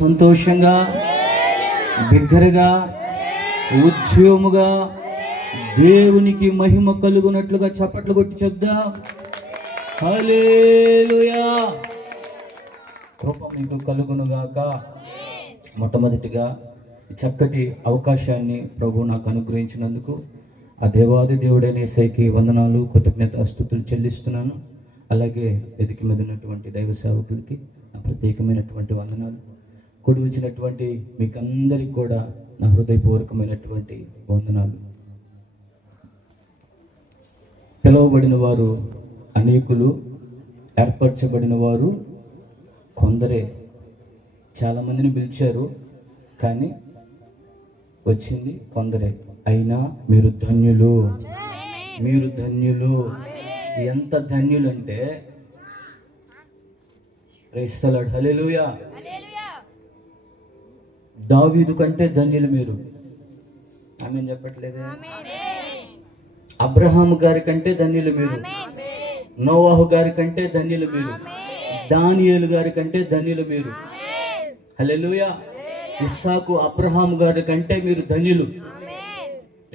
సంతోషంగా, బిగ్గరగా, ఉద్యమముగా దేవునికి మహిమ కలుగునట్లుగా చప్పట్లు కొట్టి చెప్దాం. హల్లెలూయా. కృప మీకు కలుగునుగాక. మొట్టమొదటిగా చక్కటి అవకాశాన్ని ప్రభు నాకు అనుగ్రహించినందుకు ఆ దేవాది దేవుడైన యేసయ్యకి వందనాలు, కృతజ్ఞత స్తుతులు చెల్లిస్తున్నాను. అలాగే వేదిక మీద ఉన్నటువంటి దైవ సేవకులకి నా ప్రత్యేకమైనటువంటి వందనాలు. కూడి వచ్చినటువంటి మీకందరికి కూడా నా హృదయపూర్వకమైనటువంటి వందనాలు. పిలువబడిన వారు అనేకులు, ఏర్పరచబడిన వారు కొందరే. చాలామందిని పిలిచారు, కానీ వచ్చింది కొందరే. అయినా మీరు ధన్యులు, మీరు ధన్యులు. ఎంత ధన్యులు అంటే ప్రైజ్ ది లార్డ్, హల్లెలూయా. దావీదు కంటే ధన్యులు మీరు. ఆమేన్ చెప్పట్లేదే? అబ్రహాము గారి కంటే ధన్యులు మీరు. నోవాహు గారి కంటే ధన్యులు మీరు. దానియేలు గారి కంటే ధన్యులు మీరు. హల్లెలూయా. ఇస్సాకు, అబ్రహాము గారి కంటే మీరు ధన్యులు.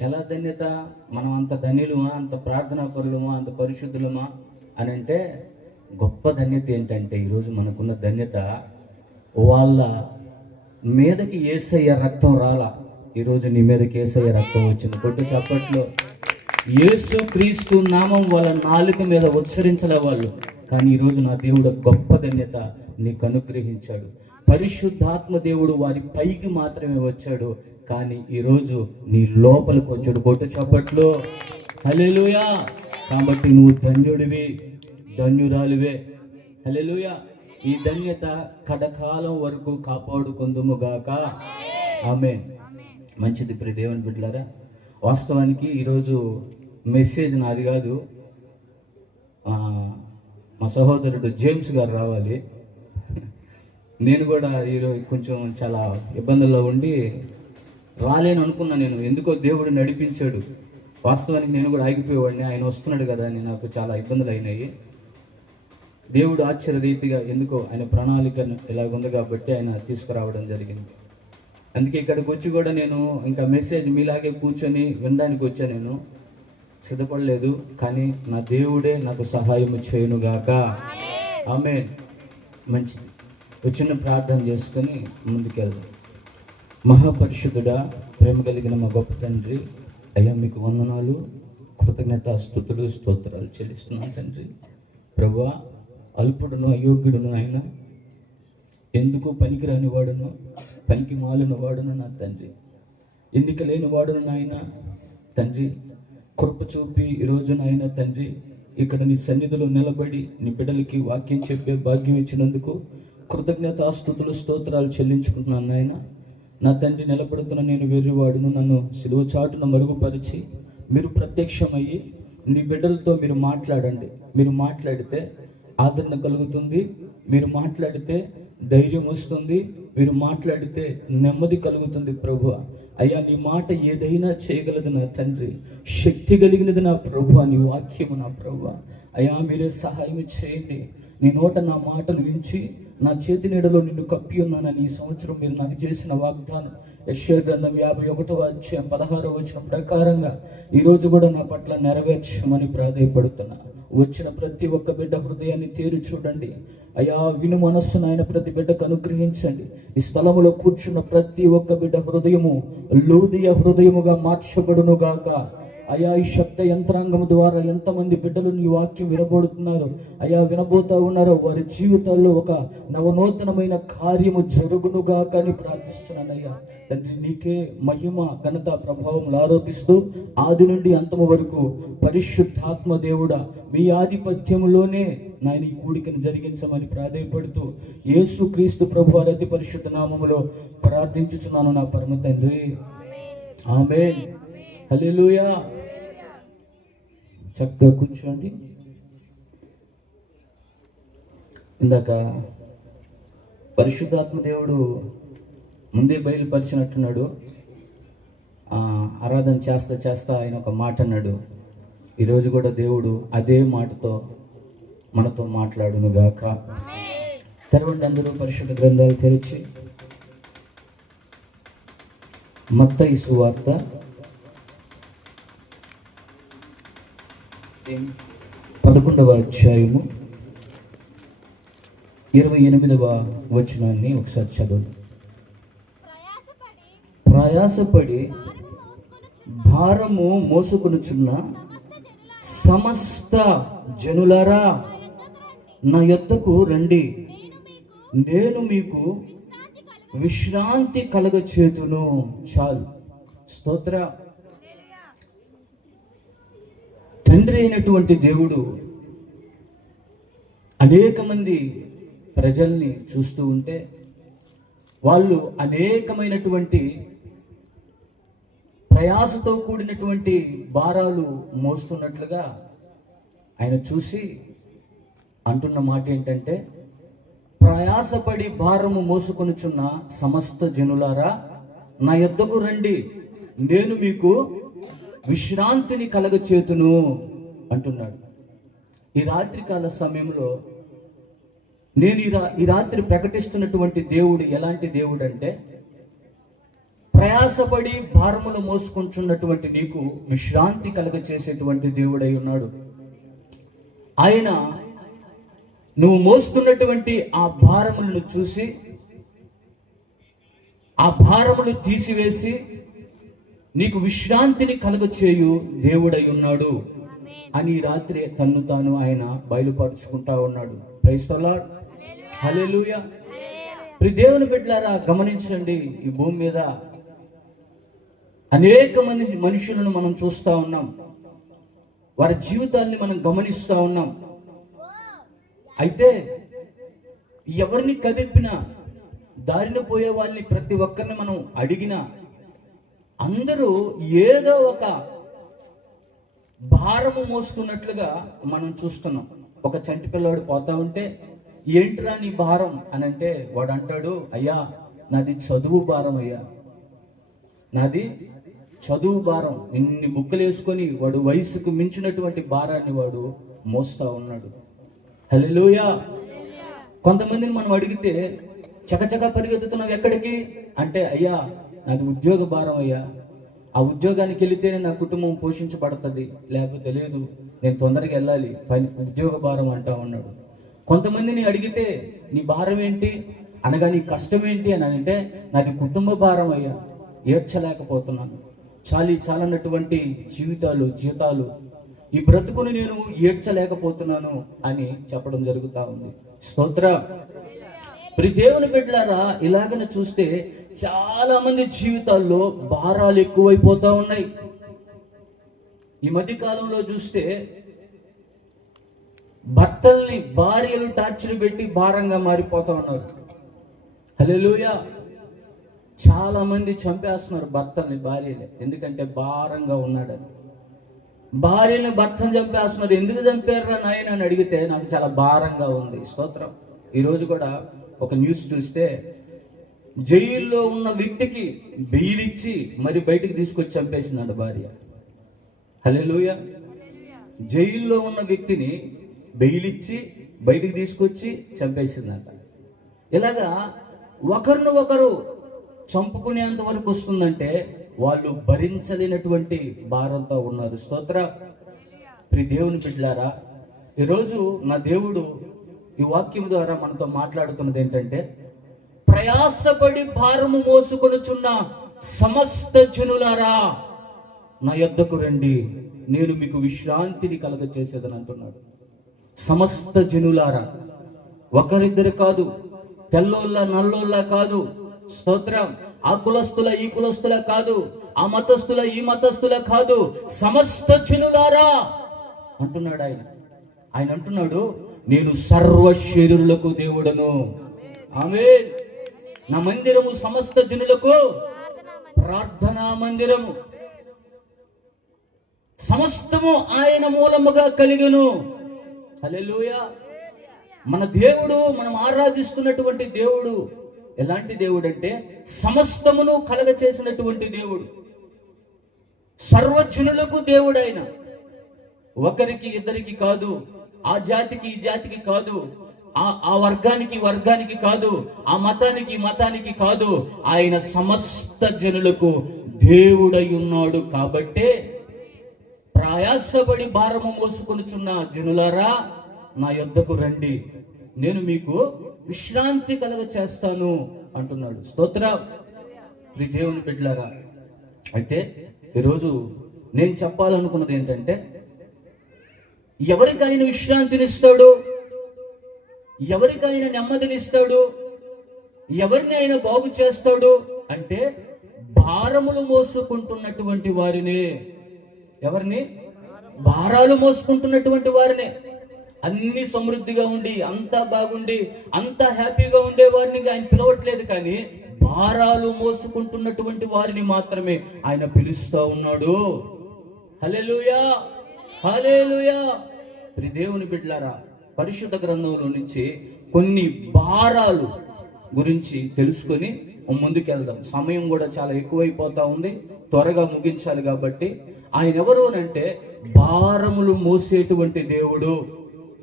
ఎలా ధన్యత? మనం అంత ధన్యులమా, అంత ప్రార్థనా పరులమా, అంత పరిశుద్ధులమా అని అంటే గొప్ప ధన్యత ఏంటంటే ఈరోజు మనకున్న ధన్యత వాళ్ళ మీదకి యేసయ్య రక్తం రాలా. ఈరోజు నీ మీదకి యేసయ్య రక్తం వచ్చింది. కొట్టు చప్పట్లో. యేసు క్రీస్తు నామం వాళ్ళ నాలుక మీద ఉచ్చరించలే వాళ్ళు, కానీ ఈరోజు నా దేవుడు గొప్ప ధన్యత నీకు అనుగ్రహించాడు. పరిశుద్ధాత్మ దేవుడు వారి పైకి మాత్రమే వచ్చాడు, కానీ ఈరోజు నీ లోపలికి వచ్చాడు. కొట్టు చప్పట్లో. హల్లెలూయా. కాబట్టి నువ్వు ధన్యుడివి, ధన్యురాలివే. హల్లెలూయా. ఈ ధన్యత కడకాలం వరకు కాపాడుకుందుముగాక. ఆమేన్. మంచిది ప్రియ దేవుని బిడ్డలారా. వాస్తవానికి ఈరోజు మెసేజ్ నాది కాదు, మా సహోదరుడు జేమ్స్ గారు రావాలి. నేను కూడా ఈరోజు కొంచెం చాలా ఇబ్బందుల్లో ఉండి రాలేను అనుకున్నా. నేను ఎందుకో దేవుడు నడిపించాడు. వాస్తవానికి నేను కూడా ఆగిపోయేవాడిని. ఆయన వస్తున్నాడు కదా అని నాకు చాలా ఇబ్బందులు అయినాయి. దేవుడు ఆశ్చర్యరీతిగా ఎందుకో ఆయన ప్రణాళిక ఇలాగుంది కాబట్టి ఆయన తీసుకురావడం జరిగింది. అందుకే ఇక్కడికి వచ్చి కూడా నేను ఇంకా మెసేజ్ మీలాగే కూర్చొని వినడానికి వచ్చా. నేను సిద్ధపడలేదు, కానీ నా దేవుడే నాకు సహాయం చేయునుగాక. ఆమేన్. మంచిది. చిన్న ప్రార్థన చేసుకొని ముందుకెళ్దాం. మహాపరిశుద్ధుడా, ప్రేమ కలిగిన మా గొప్ప తండ్రి, అయ్యా మీకు వందనాలు, కృతజ్ఞత స్తుతులు స్తోత్రాలు చెల్లిస్తున్నాను తండ్రి. ప్రభువా, అల్పుడును అయోగ్యుడును ఆయన, ఎందుకు పనికిరాని వాడును, పనికి మాలిన వాడును నా తండ్రి, ఎన్నిక లేని వాడును నాయన తండ్రి. కృప చూపి ఈరోజు నాయన తండ్రి ఇక్కడ నీ సన్నిధిలో నిలబడి నీ బిడ్డలకి వాక్యం చెప్పే భాగ్యం ఇచ్చినందుకు కృతజ్ఞత స్తుతులు స్తోత్రాలు చెల్లించుకుంటున్నాను నాయన. నా తండ్రి, నిలబడుతున్న నేను వెర్రివాడును, నన్ను సిలువ చాటున మరుగుపరిచి మీరు ప్రత్యక్షమయ్యి నీ బిడ్డలతో మీరు మాట్లాడండి. మీరు మాట్లాడితే ఆదరణ కలుగుతుంది, మీరు మాట్లాడితే ధైర్యం వస్తుంది, మీరు మాట్లాడితే నెమ్మది కలుగుతుంది. ప్రభువా, అయ్యా నీ మాట ఏదైనా చేయగలదు నా తండ్రి, శక్తి కలిగినది నా ప్రభువా, నీ వాక్యము నా ప్రభువా. అయ్యా మీరే సహాయం చేయండి. నీ నోట నా మాటలు వించి నా చేతి నీడలో నిన్ను కప్పి ఉన్నానని ఈ సంవత్సరం మీరు నాకు చేసిన వాగ్దానం యెషయా గ్రంథం 51వ అధ్యాయం 16వ వచనం ప్రకారంగా ఈరోజు కూడా నా పట్ల నెరవేర్చమని ప్రాధేయపడుతున్నా. వచ్చిన ప్రతి ఒక్క బిడ్డ హృదయాన్ని తేరు చూడండి అయ్యా. విను మనస్సును ఆయన ప్రతి బిడ్డకు అనుగ్రహించండి. ఈ స్థలములో కూర్చున్న ప్రతి ఒక్క బిడ్డ హృదయము లూదియ హృదయముగా మార్చబడునుగాక. అయ్యా, ఈ శబ్ద యంత్రాంగం ద్వారా ఎంతమంది బిడ్డలు నీ వాక్యం వినబడుతున్నారు అయ్యా, వినబోతా ఉన్నారో వారి జీవితాల్లో ఒక నవనూతనమైన కార్యము జరుగునుగాక అని ప్రార్థిస్తున్నానయ్యా తండ్రి. నీకే మహిమ ఘనత ప్రభావములు ఆరోపిస్తూ ఆది నుండి అంతము వరకు పరిశుద్ధాత్మ దేవుడా మీ ఆధిపత్యములోనే నాయన ఈ కూడికను జరిగించమని ప్రాధేయపడుతూ యేసు క్రీస్తు ప్రభు అతి పరిశుద్ధ నామములో ప్రార్థించుచున్నాను నా పరమ తండ్రి. ఆమేన్. హల్లెలూయా. చక్కగా కూర్చోండి. ఇందాక పరిశుద్ధాత్మ దేవుడు ముందే బయలుపరిచినట్టున్నాడు. ఆరాధన చేస్తా చేస్తా ఆయన ఒక మాట అన్నాడు. ఈరోజు కూడా దేవుడు అదే మాటతో మనతో మాట్లాడునుగాక. తెరవండి అందరూ పరిశుద్ధ గ్రంథాలు తెరిచి మత్తయి సువార్త 11వ అధ్యాయము 28వ వచనాన్ని ఒకసారి చదవండి. ప్రయాసపడి భారము మోసుకొనుచున్న సమస్త జనులారా నా యొద్దకు రండి, నేను మీకు విశ్రాంతి కలగచేతును. చాలు. స్తోత్ర. తండ్రి అయినటువంటి దేవుడు అనేక మంది ప్రజల్ని చూస్తూ ఉంటే వాళ్ళు అనేకమైనటువంటి ప్రయాసతో కూడినటువంటి భారాలు మోస్తున్నట్లుగా ఆయన చూసి అంటున్న మాట ఏంటంటే, ప్రయాసపడి భారము మోసుకొనుచున్న సమస్త జనులారా నా యొద్దకు రండి, నేను మీకు విశ్రాంతిని కలగచేతును అంటున్నాడు. ఈ రాత్రికాల సమయంలో నేను ఈ రాత్రి ప్రకటిస్తున్నటువంటి దేవుడు ఎలాంటి దేవుడు అంటే, ప్రయాసపడి భారములు మోసుకుంటున్నటువంటి నీకు విశ్రాంతి కలగచేసేటువంటి దేవుడై ఉన్నాడు. ఆయన నువ్వు మోస్తున్నటువంటి ఆ భారములను చూసి ఆ భారములు తీసివేసి నీకు విశ్రాంతిని కలుగచేయు దేవుడై ఉన్నాడు అని రాత్రి తన్ను తాను ఆయన బయలుపరుచుకుంటా ఉన్నాడు. Praise the Lord. హల్లెలూయా. ప్రియ దేవుని బిడ్డలారా, గమనించండి, ఈ భూమి మీద అనేక మంది మనుషులను మనం చూస్తూ ఉన్నాం, వారి జీవితాన్ని మనం గమనిస్తూ ఉన్నాం. అయితే ఎవరిని కదిపినా, దారిన పోయే వాళ్ళని ప్రతి ఒక్కరిని మనం అడిగినా అందరూ ఏదో ఒక భారము మోస్తున్నట్లుగా మనం చూస్తున్నాం. ఒక చంటి పిల్లవాడు పోతా ఉంటే, ఏంట్రా నీ భారం అని అంటే వాడు అంటాడు, అయ్యా నాది చదువు భారం, అయ్యా నాది చదువు భారం. ఇన్ని బుక్కులు వేసుకొని వాడు వయసుకు మించినటువంటి భారాన్ని వాడు మోస్తా ఉన్నాడు. హల్లెలూయా. కొంతమందిని మనం అడిగితే, చకచక పరిగెత్తుతున్నావు ఎక్కడికి అంటే, అయ్యా నాది ఉద్యోగ భారం, అయ్యా ఆ ఉద్యోగానికి వెళితేనే నా కుటుంబం పోషించబడుతుంది, లేకపోతే లేదు, నేను తొందరగా వెళ్ళాలి, ఉద్యోగ భారం అంటా ఉన్నాడు. కొంతమందిని అడిగితే నీ భారం ఏంటి అనగా నీ కష్టం ఏంటి అని అంటే, నాది కుటుంబ భారం, అయ్యా ఏడ్చలేకపోతున్నాను, చాలన్నటువంటి జీతాలు ఈ బ్రతుకుని నేను ఏడ్చలేకపోతున్నాను అని చెప్పడం జరుగుతూ ఉంది. స్తోత్ర. ప్రియ దేవుని బిడ్డలారా, ఇలాగనే చూస్తే చాలా మంది జీవితాల్లో భారాలు ఎక్కువైపోతా ఉన్నాయి. ఈ మధ్య కాలంలో చూస్తే భర్తల్ని భార్యలు టార్చర్ పెట్టి భారంగా మారిపోతా ఉన్నారు. హల్లెలూయా. చాలా మంది చంపేస్తున్నారు భర్తల్ని భార్యలే, ఎందుకంటే భారంగా ఉన్నాడని. భార్యని భర్తను చంపేస్తున్నారు. ఎందుకు చంపారా నాయన అని అడిగితే, నాకు చాలా భారంగా ఉంది. స్తోత్రం. ఈరోజు కూడా ఒక న్యూస్ చూస్తే, జైల్లో ఉన్న వ్యక్తికి బెయిల్ ఇచ్చి మరి బయటికి తీసుకొచ్చి చంపేసిందంట భార్య. హల్లెలూయా. జైల్లో ఉన్న వ్యక్తిని బెయిల్ ఇచ్చి బయటికి తీసుకొచ్చి చంపేసిందంట. ఇలాగా ఒకరిని ఒకరు చంపుకునేంత వరకు వస్తుందంటే వాళ్ళు భరించలేనటువంటి భారంతో ఉన్నారు. స్తోత్ర. ప్రియ దేవుని బిడ్డలారా, ఈరోజు నా దేవుడు ఈ వాక్యం ద్వారా మనతో మాట్లాడుతున్నది ఏంటంటే, ప్రయాసపడి భారము మోసుకొనుచున్న సమస్త జనులారా నా యొద్దకు రండి, నేను మీకు విశ్రాంతిని కలగచేసేదని అంటున్నాడు. సమస్త జనులారా, ఒకరిద్దరు కాదు, తెల్లోళ్ళ నల్లోళ్ళ కాదు. స్తోత్రం. ఆ కులస్తుల ఈ కులస్తుల కాదు, ఆ మతస్థుల ఈ మతస్థుల కాదు, సమస్త జనులారా అంటున్నాడు ఆయన. ఆయన అంటున్నాడు, నేను సర్వ శరీరులకు దేవుడను. ఆమేన్. నా మందిరము సమస్త జనులకు ప్రార్థనా మందిరము, సమస్తము ఆయన మూలముగా కలిగెను. హల్లెలూయా. మన దేవుడు, మనం ఆరాధిస్తున్నటువంటి దేవుడు ఎలాంటి దేవుడు అంటే, సమస్తమును కలగ చేసినటువంటి దేవుడు, సర్వజనులకు దేవుడు. ఆయన ఒకరికి ఇద్దరికి కాదు, ఆ జాతికి ఈ జాతికి కాదు, ఆ వర్గానికి కాదు, ఆ మతానికి కాదు, ఆయన సమస్త జనులకు దేవుడై ఉన్నాడు. కాబట్టే ప్రయాసపడి భారము మోసుకొనుచున్న జనులారా నా యొద్దకు రండి, నేను మీకు విశ్రాంతి కలగ చేస్తాను అంటున్నాడు. స్తోత్రం. దేవుని బిడ్డలారా, అయితే ఈరోజు నేను చెప్పాలనుకున్నది ఏంటంటే, ఎవరికైనా విశ్రాంతినిస్తాడు, ఎవరికైనా నెమ్మదినిస్తాడు, ఎవరిని అయినా బాగు చేస్తాడు అంటే భారములు మోసుకుంటున్నటువంటి వారినే. ఎవరిని? భారాలు మోసుకుంటున్నటువంటి వారినే. అన్ని సమృద్ధిగా ఉండి, అంతా బాగుండి, అంతా హ్యాపీగా ఉండే వారిని ఆయన పిలవట్లేదు, కానీ భారాలు మోసుకుంటున్నటువంటి వారిని మాత్రమే ఆయన పిలుస్తూ ఉన్నాడు. హల్లెలూయా, హల్లెలూయా. దేవుని బిడ్డలారా, పరిశుద్ధ గ్రంథంలో నుంచి కొన్ని భారాలు గురించి తెలుసుకొని ముందుకెళ్దాం. సమయం కూడా చాలా ఎక్కువైపోతా ఉంది, త్వరగా ముగించాలి. కాబట్టి ఆయన ఎవరు అంటే భారములు మోసేటువంటి దేవుడు.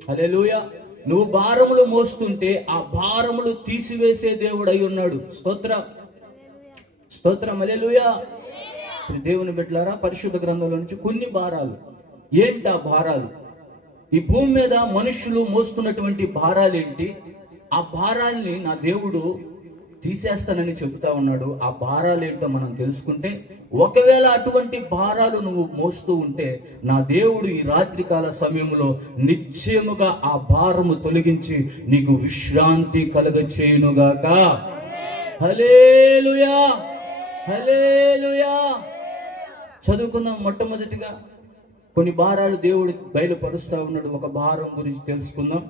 హల్లెలూయా. నువ్వు భారములు మోస్తుంటే ఆ భారములు తీసివేసే దేవుడు అయి ఉన్నాడు. స్తోత్రం, స్తోత్రం, హల్లెలూయా. దేవుని బిడ్డలారా, పరిశుద్ధ గ్రంథంలో నుంచి కొన్ని భారాలు. ఏంటి ఆ భారాలు? ఈ భూమి మీద మనుషులు మోస్తున్నటువంటి భారాలు ఏంటి? ఆ భారాల్ని నా దేవుడు తీసేస్తానని చెబుతా ఉన్నాడు. ఆ భారాలు ఏంటో మనం తెలుసుకుంటే, ఒకవేళ అటువంటి భారాలు నువ్వు మోస్తూ ఉంటే నా దేవుడు ఈ రాత్రికాల సమయంలో నిశ్చయముగా ఆ భారము తొలగించి నీకు విశ్రాంతి కలుగచేయునుగాక. హల్లెలూయా, హల్లెలూయా. చదువుకుందాం. మొట్టమొదటిగా కొన్ని భారాలు దేవుడు బయలుపరుస్తా ఉన్నాడు. ఒక భారం గురించి తెలుసుకుందాం.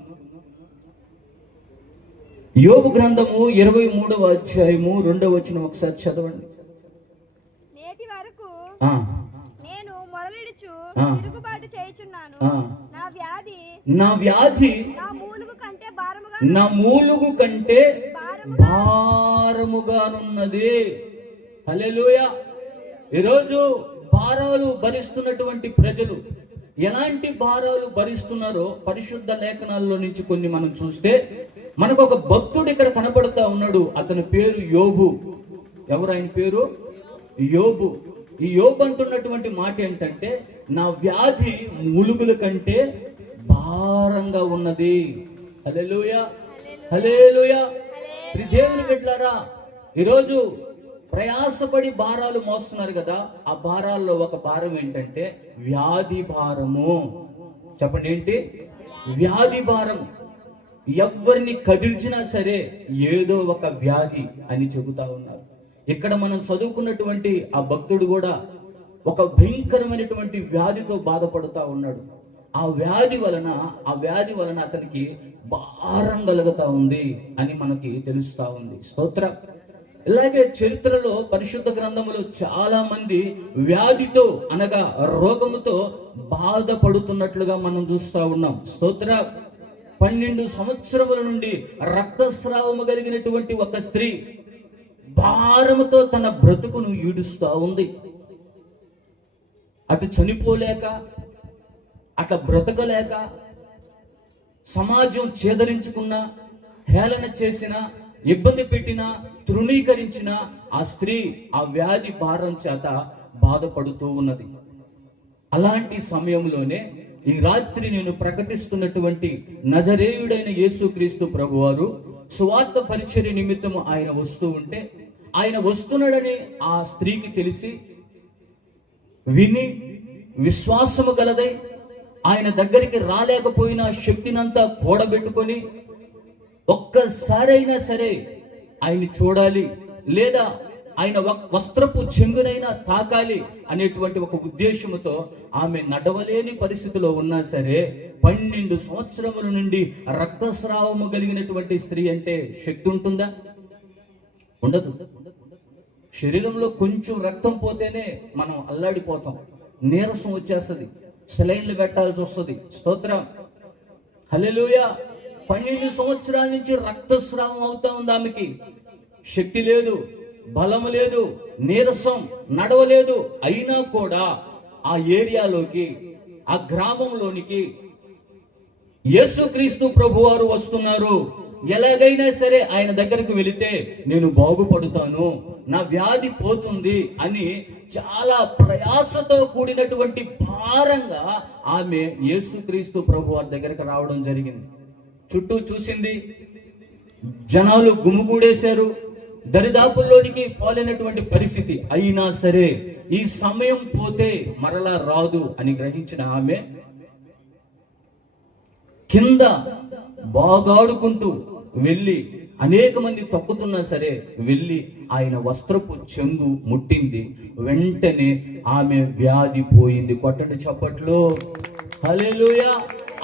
యోబు గ్రంథము 23వ అధ్యాయము 2వ వచనం ఒకసారి చదవండి. నేటి వరకు నేను మొరలిడుచు తిరుగుబాటు చేయుచున్నాను. నా వ్యాధి నా మూలుగు కంటే భారముగానున్నది. హల్లెలూయా. ఈరోజు భారాలు భరిస్తున్నటువంటి ప్రజలు ఎలాంటి భారాలు భరిస్తున్నారో పరిశుద్ధ లేఖనాల్లో నుంచి కొన్ని మనం చూస్తే, మనకు ఒక భక్తుడు ఇక్కడ కనపడతా ఉన్నాడు. అతని పేరు యోబు. ఎవరు ఆయన పేరు? యోబు. ఈ యోబు అంటున్నటువంటి మాట ఏంటంటే, నా వ్యాధి మూలుగుల కంటే భారంగా ఉన్నది. హల్లెలూయా, హల్లెలూయా. దేవుని బిడ్డలారా, ఈరోజు ప్రయాసపడి భారాలు మోస్తున్నారు కదా. ఆ భారాల్లో ఒక భారం ఏంటంటే వ్యాధి భారము. చెప్పండి, ఏంటి? వ్యాధి భారం. ఎవరిని కదిల్చినా సరే ఏదో ఒక వ్యాధి అని చెబుతా ఉన్నారు. ఇక్కడ మనం చదువుకున్నటువంటి ఆ భక్తుడు కూడా ఒక భయంకరమైనటువంటి వ్యాధితో బాధపడుతూ ఉన్నాడు. ఆ వ్యాధి వలన అతనికి భారం కలుగుతా ఉంది అని మనకి తెలుస్తా ఉంది. స్తోత్రం. ఇలాగే చరిత్రలో పరిశుద్ధ గ్రంథములో చాలా మంది వ్యాధితో అనగా రోగముతో బాధపడుతున్నట్లుగా మనం చూస్తా ఉన్నాం. స్తోత్ర. 12 సంవత్సరముల నుండి రక్తస్రావము కలిగినటువంటి ఒక స్త్రీ భారముతో తన బ్రతుకును ఈడుస్తా ఉంది. అటు చనిపోలేక, అట్లా బ్రతకలేక, సమాజం చేదరించుకున్న, హేళన చేసిన, ఇబ్బంది పెట్టిన, తృణీకరించిన ఆ స్త్రీ ఆ వ్యాధి భారం చేత బాధపడుతూ ఉన్నది. అలాంటి సమయంలోనే ఈ రాత్రి నేను ప్రకటిస్తున్నటువంటి నజరేయుడైన యేసుక్రీస్తు ప్రభువారు సువార్త పరిచర్య నిమిత్తము ఆయన వస్తూ ఉంటే, ఆయన వస్తున్నాడని ఆ స్త్రీకి తెలిసి విని విశ్వాసము గలదై ఆయన దగ్గరికి రాలేకపోయిన శక్తినంతా కూడబెట్టుకొని ఒక్కసారైనా సరే ఆయన్ని చూడాలి, లేదా ఆయన వస్త్రపు చెంగునైనా తాకాలి అనేటువంటి ఒక ఉద్దేశముతో ఆమె నడవలేని పరిస్థితిలో ఉన్నా సరే 12 సంవత్సరముల నుండి రక్తస్రావము కలిగినటువంటి స్త్రీ అంటే శక్తి ఉంటుందా? ఉండదు. శరీరంలో కొంచెం రక్తం పోతేనే మనం అల్లాడిపోతాం, నీరసం వచ్చేస్తుంది, సెలైన్లు పెట్టాల్సి వస్తుంది. స్తోత్రం, హల్లెలూయా. 12 సంవత్సరాల నుంచి రక్తస్రావం అవుతా ఉంది. ఆమెకి శక్తి లేదు, బలము లేదు, నీరసం, నడవలేదు. అయినా కూడా ఆ ఏరియాలోకి, ఆ గ్రామంలోనికి యేసుక్రీస్తు ప్రభువారు వస్తున్నారు. ఎలాగైనా సరే ఆయన దగ్గరకు వెళితే నేను బాగుపడుతాను, నా వ్యాధి పోతుంది అని చాలా ప్రయాసతో కూడినటువంటి భారంగా ఆమె యేసుక్రీస్తు ప్రభు వారి దగ్గరకు రావడం జరిగింది. చుట్టూ చూసింది, జనాలు గుమిగూడేశారు, దరిదాపుల్లోనికి పోలేనటువంటి పరిస్థితి. అయినా సరే ఈ సమయం పోతే మరలా రాదు అని గ్రహించిన ఆమె కింద బాగాడుకుంటూ వెళ్ళి, అనేక మంది తొక్కుతున్నా సరే వెళ్ళి ఆయన వస్త్రపు చెంగు ముట్టింది. వెంటనే ఆమె వ్యాధి పోయింది. కొట్టండి చప్పట్లు, హల్లెలూయా.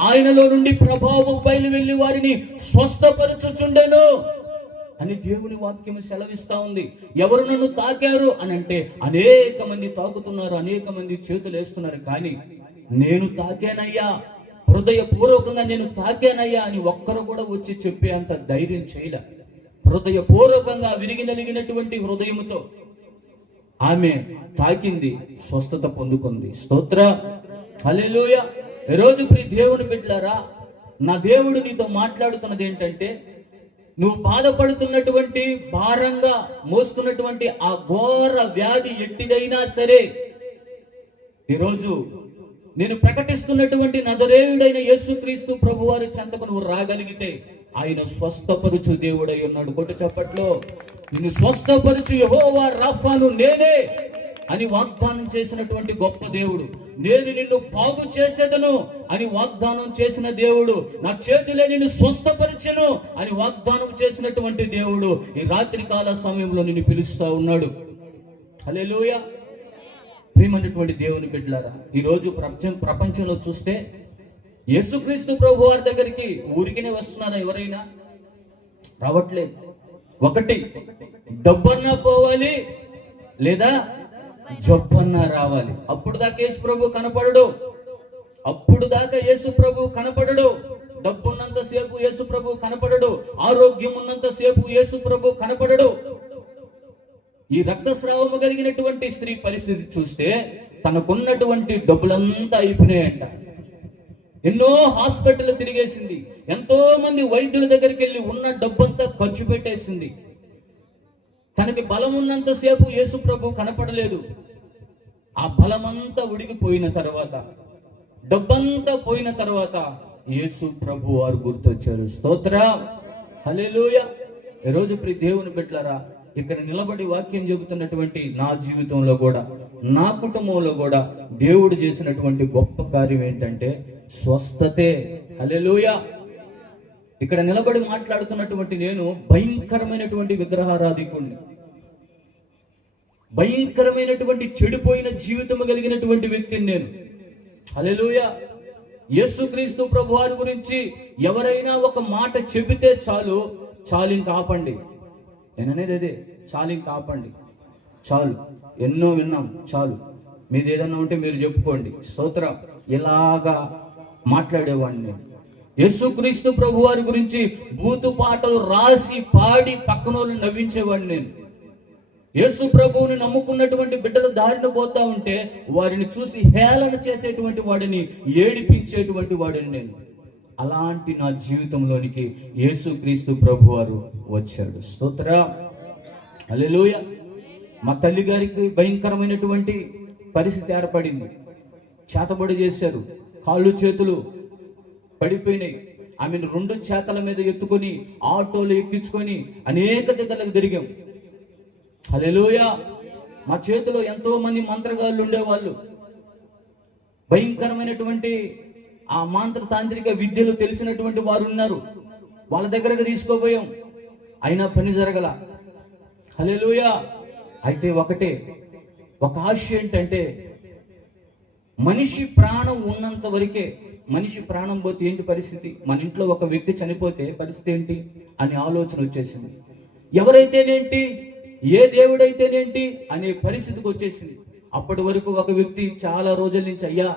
ఆయనలో నుండి ప్రభావం బయలు వెళ్ళి వారిని స్వస్థపరచుచుండెను అని దేవుని వాక్యం సెలవిస్తా ఉంది. ఎవరు నన్ను తాకారు అని అంటే అనేక మంది తాకుతున్నారు, అనేక మంది చేతులు వేస్తున్నారు. కానీ నేను తాకానయ్యా, హృదయపూర్వకంగా నేను తాకానయ్యా అని ఒక్కరు కూడా వచ్చి చెప్పే అంత ధైర్యం చేయలే. హృదయపూర్వకంగా విరిగి నలిగినటువంటి హృదయముతో ఆమె తాకింది, స్వస్థత పొందుకుంది. స్తోత్ర, హల్లెలూయా. ఈరోజు ప్రియ దేవుని బిడ్డలారా, నా దేవుడు నీతో మాట్లాడుతున్నది ఏంటంటే, నువ్వు బాధపడుతున్నటువంటి, భారంగా మోస్తున్నటువంటి ఆ ఘోర వ్యాధి ఎట్టిదైనా సరే, ఈరోజు నేను ప్రకటిస్తున్నటువంటి నజరేయుడైన యేసుక్రీస్తు ప్రభువారి చెంతకు నువ్వు రాగలిగితే ఆయన స్వస్థపరుచు దేవుడై ఉన్నాడు. కొట్టు చప్పట్లో. నిన్ను స్వస్థపరుచు యెహోవా రాఫాను నేనే అని వాగ్దానం చేసినటువంటి గొప్ప దేవుడు. నేను నిన్ను బాగు చేసేదను అని వాగ్దానం చేసిన దేవుడు. నా చేతిలో నిన్ను స్వస్థపరిచెను అని వాగ్దానం చేసినటువంటి దేవుడు ఈ రాత్రి కాల సమయంలో నిన్ను పిలుస్తా ఉన్నాడు. హల్లెలూయా. ప్రియమైనటువంటి దేవుని బిడ్డలారా, ఈరోజు ప్రపంచంలో చూస్తే యేసుక్రీస్తు ప్రభు వారి దగ్గరికి ఊరికినే వస్తున్నారా? ఎవరైనా రావట్లేదు. ఒకటి, డబ్బన్నా పోవాలి, లేదా జబ్బన్నా రావాలి. అప్పుడు దాకా యేసు ప్రభు కనపడడు. అప్పుడు దాకా యేసు ప్రభు కనపడడు. డబ్బున్నంత సేపు యేసు ప్రభు కనపడడు. ఆరోగ్యం ఉన్నంత సేపు యేసు ప్రభు కనపడడు. ఈ రక్తస్రావము కలిగినటువంటి స్త్రీ పరిస్థితి చూస్తే తనకున్నటువంటి డబ్బులంతా అయిపోయినాయంట. ఎన్నో హాస్పిటల్ తిరిగేసింది, ఎంతో మంది వైద్యుల దగ్గరికి వెళ్ళి ఉన్న డబ్బంతా ఖర్చు పెట్టేసింది. తనకి బలం ఉన్నంత సేపు యేసు ప్రభు కనపడలేదు. ఆ బలమంతా ఉడికిపోయిన తర్వాత, డబ్బంతా పోయిన తర్వాత యేసు ప్రభు వారు గుర్తొచ్చారు. స్తోత్ర, హల్లెలూయా. ఈరోజు ప్రియ దేవుని బిడ్డలారా, ఇక్కడ నిలబడి వాక్యం చెబుతున్నటువంటి నా జీవితంలో కూడా, నా కుటుంబంలో కూడా దేవుడు చేసినటువంటి గొప్ప కార్యం ఏంటంటే స్వస్థతే. హల్లెలూయా. ఇక్కడ నిలబడి మాట్లాడుతున్నటువంటి నేను భయంకరమైనటువంటి విగ్రహారాధికుడిని, భయంకరమైనటువంటి చెడిపోయిన జీవితం కలిగినటువంటి వ్యక్తిని నేను. హల్లెలూయా. యేసుక్రీస్తు ప్రభు వారి గురించి ఎవరైనా ఒక మాట చెబితే చాలు, ఇంకా ఆపండి. నేను అనేది అదే, ఇంకా ఆపండి, చాలు. ఎన్నో విన్నాం, చాలు. మీది ఏదన్నా ఉంటే మీరు చెప్పుకోండి. స్తోత్రం. ఇలాగా మాట్లాడేవాడిని నేను. యేసుక్రీస్తు ప్రభు వారి గురించి బూతు పాటలు రాసి పాడి పక్కన వాళ్ళు నవ్వించేవాడిని నేను. యేసు ప్రభువుని నమ్ముకున్నటువంటి బిడ్డలు దారిన పోతా ఉంటే వారిని చూసి హేళన చేసేటువంటి వాడిని, ఏడిపించేటువంటి వాడిని నేను. అలాంటి నా జీవితంలోనికి యేసుక్రీస్తు ప్రభు వారు వచ్చాడు. స్తోత్ర, హల్లెలూయా. మా తల్లి గారికి భయంకరమైనటువంటి పరిస్థితి ఏర్పడింది. చేతబడి చేశారు, కాళ్ళు చేతులు పడిపోయినాయి. ఆమెను 2 చేతల మీద ఎత్తుకొని ఆటోలు ఎక్కించుకొని అనేక దగ్గరకు తిరిగాం. హల్లెలూయా. మా చేతిలో ఎంతో మంది మంత్రగాళ్ళు ఉండేవాళ్ళు. భయంకరమైనటువంటి ఆ మాంత్ర తాంత్రిక విద్యలు తెలిసినటువంటి వారు ఉన్నారు. వాళ్ళ దగ్గరకు తీసుకోపోయాం, అయినా పని జరగల. హల్లెలూయా. అయితే ఒక ఆశ ఏంటంటే, మనిషి ప్రాణం ఉన్నంత వరకే. మనిషి ప్రాణం పోతే ఏంటి పరిస్థితి? మన ఇంట్లో ఒక వ్యక్తి చనిపోతే పరిస్థితి ఏంటి అనే ఆలోచన వచ్చేసింది. ఎవరైతేనేంటి, ఏ దేవుడైతేనేంటి అనే పరిస్థితికి వచ్చేసింది. అప్పటి వరకు ఒక వ్యక్తి చాలా రోజుల నుంచి, అయ్యా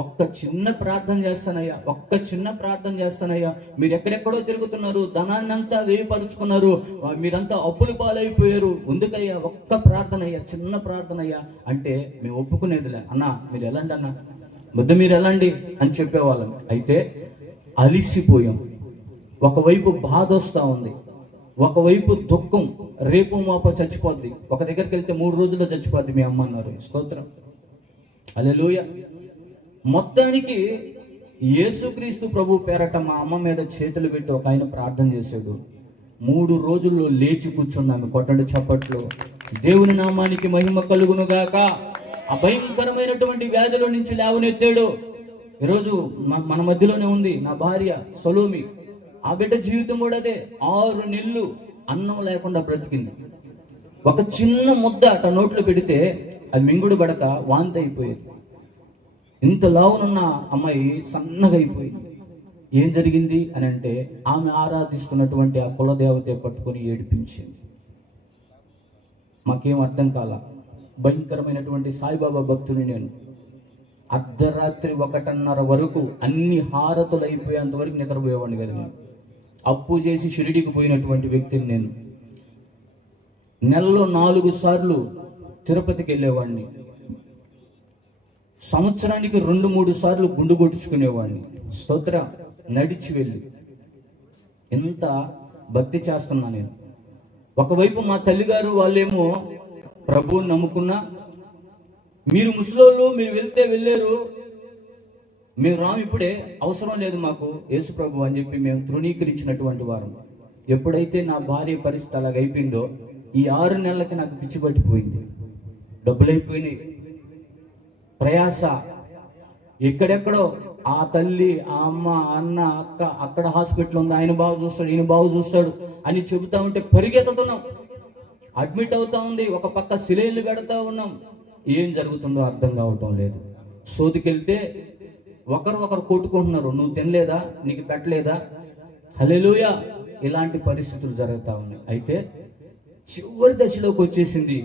ఒక్క చిన్న ప్రార్థన చేస్తానయ్యా, మీరు ఎక్కడెక్కడో తిరుగుతున్నారు, ధనాన్ని అంతా వేయపరుచుకున్నారు, మీరంతా అప్పులు పాలైపోయారు, ఎందుకయ్యా ఒక్క ప్రార్థన అయ్యా, చిన్న ప్రార్థన అయ్యా అంటే మేము ఒప్పుకునేదిలే. అన్నా మీరు ఎలాండి అన్న, మీరు ఎలాండి అని చెప్పేవాళ్ళం. అయితే అలిసిపోయాం. ఒకవైపు బాధ వస్తూ ఉంది, ఒకవైపు దుఃఖం, రేపు మాపో చచ్చిపోద్ది. ఒక దగ్గరికి వెళ్తే 3 రోజుల్లో చచ్చిపోద్ది మీ అమ్మ అన్నారు. స్తోత్రం, హల్లెలూయా. మొత్తానికి యేసుక్రీస్తు ప్రభు పేరట మా అమ్మ మీద చేతులు పెట్టి ఒక ఆయన ప్రార్థన చేశాడు. 3 రోజుల్లో లేచి కూర్చున్నాము. కొట్టండి చప్పట్లు. దేవుని నామానికి మహిమ కలుగును గాక. అభయంకరమైనటువంటి వ్యాధిలో నుంచి లేవనెత్తాడు. ఈరోజు మన మధ్యలోనే ఉంది నా భార్య సలోమి. ఆ బిడ్డ జీవితం కూడా అదే. 6 నెలలు అన్నం లేకుండా బ్రతికింది. ఒక చిన్న ముద్ద అట నోట్లో పెడితే అది మింగుడు పడక వాంతి అయిపోయేది. ఇంత లావునున్న అమ్మాయి సన్నగా అయిపోయింది. ఏం జరిగింది అని అంటే ఆమె ఆరాధిస్తున్నటువంటి ఆ కులదేవత పట్టుకొని ఏడిపించింది. మాకేం అర్థం కాల. భయంకరమైనటువంటి సాయిబాబా భక్తుని నేను. అర్ధరాత్రి 1:30 వరకు అన్ని హారతులు అయిపోయేంత వరకు నిద్రపోయేవాడిని కదా. నేను అప్పు చేసి షిరిడికి పోయినటువంటి వ్యక్తిని నేను. నెలలో 4 సార్లు తిరుపతికి వెళ్ళేవాడిని. సంవత్సరానికి 2-3 సార్లు గుండు కొట్టించుకునేవాడిని. స్తోత్ర, నడిచి వెళ్ళి ఎంత భక్తి చేస్తున్నా నేను. ఒకవైపు మా తల్లిగారు వాళ్ళేమో ప్రభువుని నమ్ముకున్నా, మీరు ముసలోళ్ళు, మీరు వెళ్తే వెళ్ళారు, మేము రాము, ఇప్పుడే అవసరం లేదు మాకు యేసు ప్రభు అని చెప్పి మేము తృణీకరించినటువంటి వారం. ఎప్పుడైతే నా భార్య పరిస్థితి అలాగ అయిపోయిందో ఈ 6 నెలలకి నాకు పిచ్చి పట్టిపోయింది. డబ్బులైపోయినాయి, ప్రయాస ఎక్కడెక్కడో. ఆ తల్లి, ఆ అమ్మ, అన్న, అక్క అక్కడ హాస్పిటల్ ఉంది, ఆయన బాగు చూస్తాడు, ఈయన బాగు చూస్తాడు అని చెబుతా ఉంటే పరిగెత్తుతున్నాం. అడ్మిట్ అవుతా ఉంది, ఒక పక్క సిలైన్లు పెడతా ఉన్నాం. ఏం జరుగుతుందో అర్థం కావటం లేదు. సోదికెళ్తే ఒకరు కొట్టుకుంటున్నారు. నువ్వు తినలేదా, నీకు పెట్టలేదా, హల్లెలూయా. ఇలాంటి పరిస్థితులు జరుగుతూ ఉన్నాయి. అయితే చివరి దశలోకి వచ్చేసింది.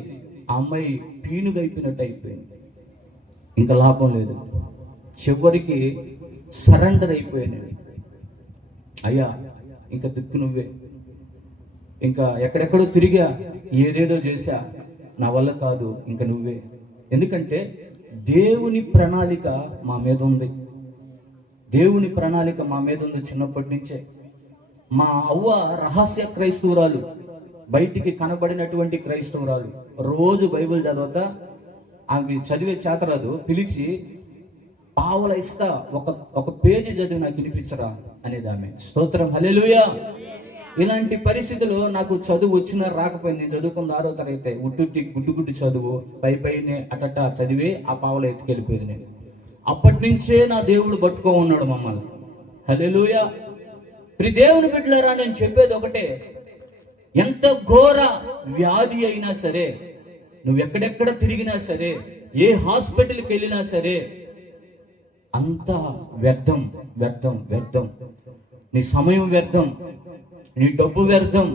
ఆ అమ్మాయి పీనుగా అయిపోయినట్టు అయిపోయింది. ఇంకా లాభం లేదు. చివరికి సరెండర్ అయిపోయాను. అయ్యా ఇంకా దిక్కు నువ్వే. ఇంకా ఎక్కడెక్కడో తిరిగా, ఏదేదో చేశా, నా వల్ల కాదు, ఇంకా నువ్వే. ఎందుకంటే దేవుని ప్రణాళిక మా మీద ఉంది. దేవుని ప్రణాళిక మా మీద ఉంది చిన్నప్పటి నుంచే. మా అవ్వ రహస్య క్రైస్తవురాలు, బయటికి కనబడినటువంటి క్రైస్తవురాలు. రోజు బైబిల్ చదవతా, ఆమె చదివే చేతరాదు, పిలిచి పావల ఇస్తా, ఒక పేజీ చదివి నాకు వినిపించరా అనేది ఆమె. స్తోత్రం, హల్లెలూయా. ఇలాంటి పరిస్థితులు నాకు చదువు వచ్చినా రాకపోయింది. నేను చదువుకున్న 6వ తరగతి ఉట్టుట్టి గుడ్డు చదువు పైనే అటట చదివి ఆ పావల ఎత్తుకెళ్ళిపోయింది నేను. అప్పటి నుంచే నా దేవుడు పట్టుకో ఉన్నాడు మమ్మల్ని. హల్లెలూయా. ప్రియ దేవుని బిడ్డలారా, నేను చెప్పేది ఒకటే, ఎంత ఘోర వ్యాధి అయినా సరే, నువ్వు ఎక్కడెక్కడ తిరిగినా సరే, ఏ హాస్పిటల్కి వెళ్ళినా సరే, అంతా వ్యర్థం, వ్యర్థం, వ్యర్థం. నీ సమయం వ్యర్థం, నీ డబ్బు వ్యర్థం.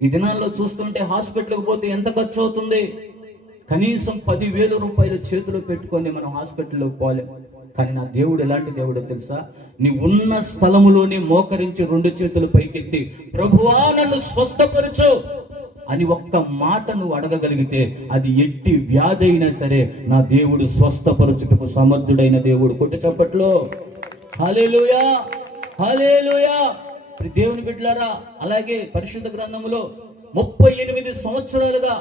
ఈ దినాల్లో చూస్తుంటే హాస్పిటల్కి పోతే ఎంత ఖర్చు అవుతుంది? కనీసం 10,000 రూపాయలు చేతిలో పెట్టుకొని మనం హాస్పిటల్లోకి పోలేం. కానీ నా దేవుడు ఎలాంటి దేవుడో తెలుసా? నీ ఉన్న స్థలములోనే మోకరించి 2 చేతులు పైకెత్తి, ప్రభువా నన్ను స్వస్థపరచు అని ఒక్క మాట నువ్వు అడగగలిగితే, అది ఎట్టి వ్యాధి అయినా సరే నా దేవుడు స్వస్థపరచుటకు సమర్థుడైన దేవుడు. కొట్టి చప్పట్లో హల్లెలూయా, హల్లెలూయా. దేవుని బిడ్డలారా, అలాగే పరిశుద్ధ గ్రంథములో 38 సంవత్సరాలుగా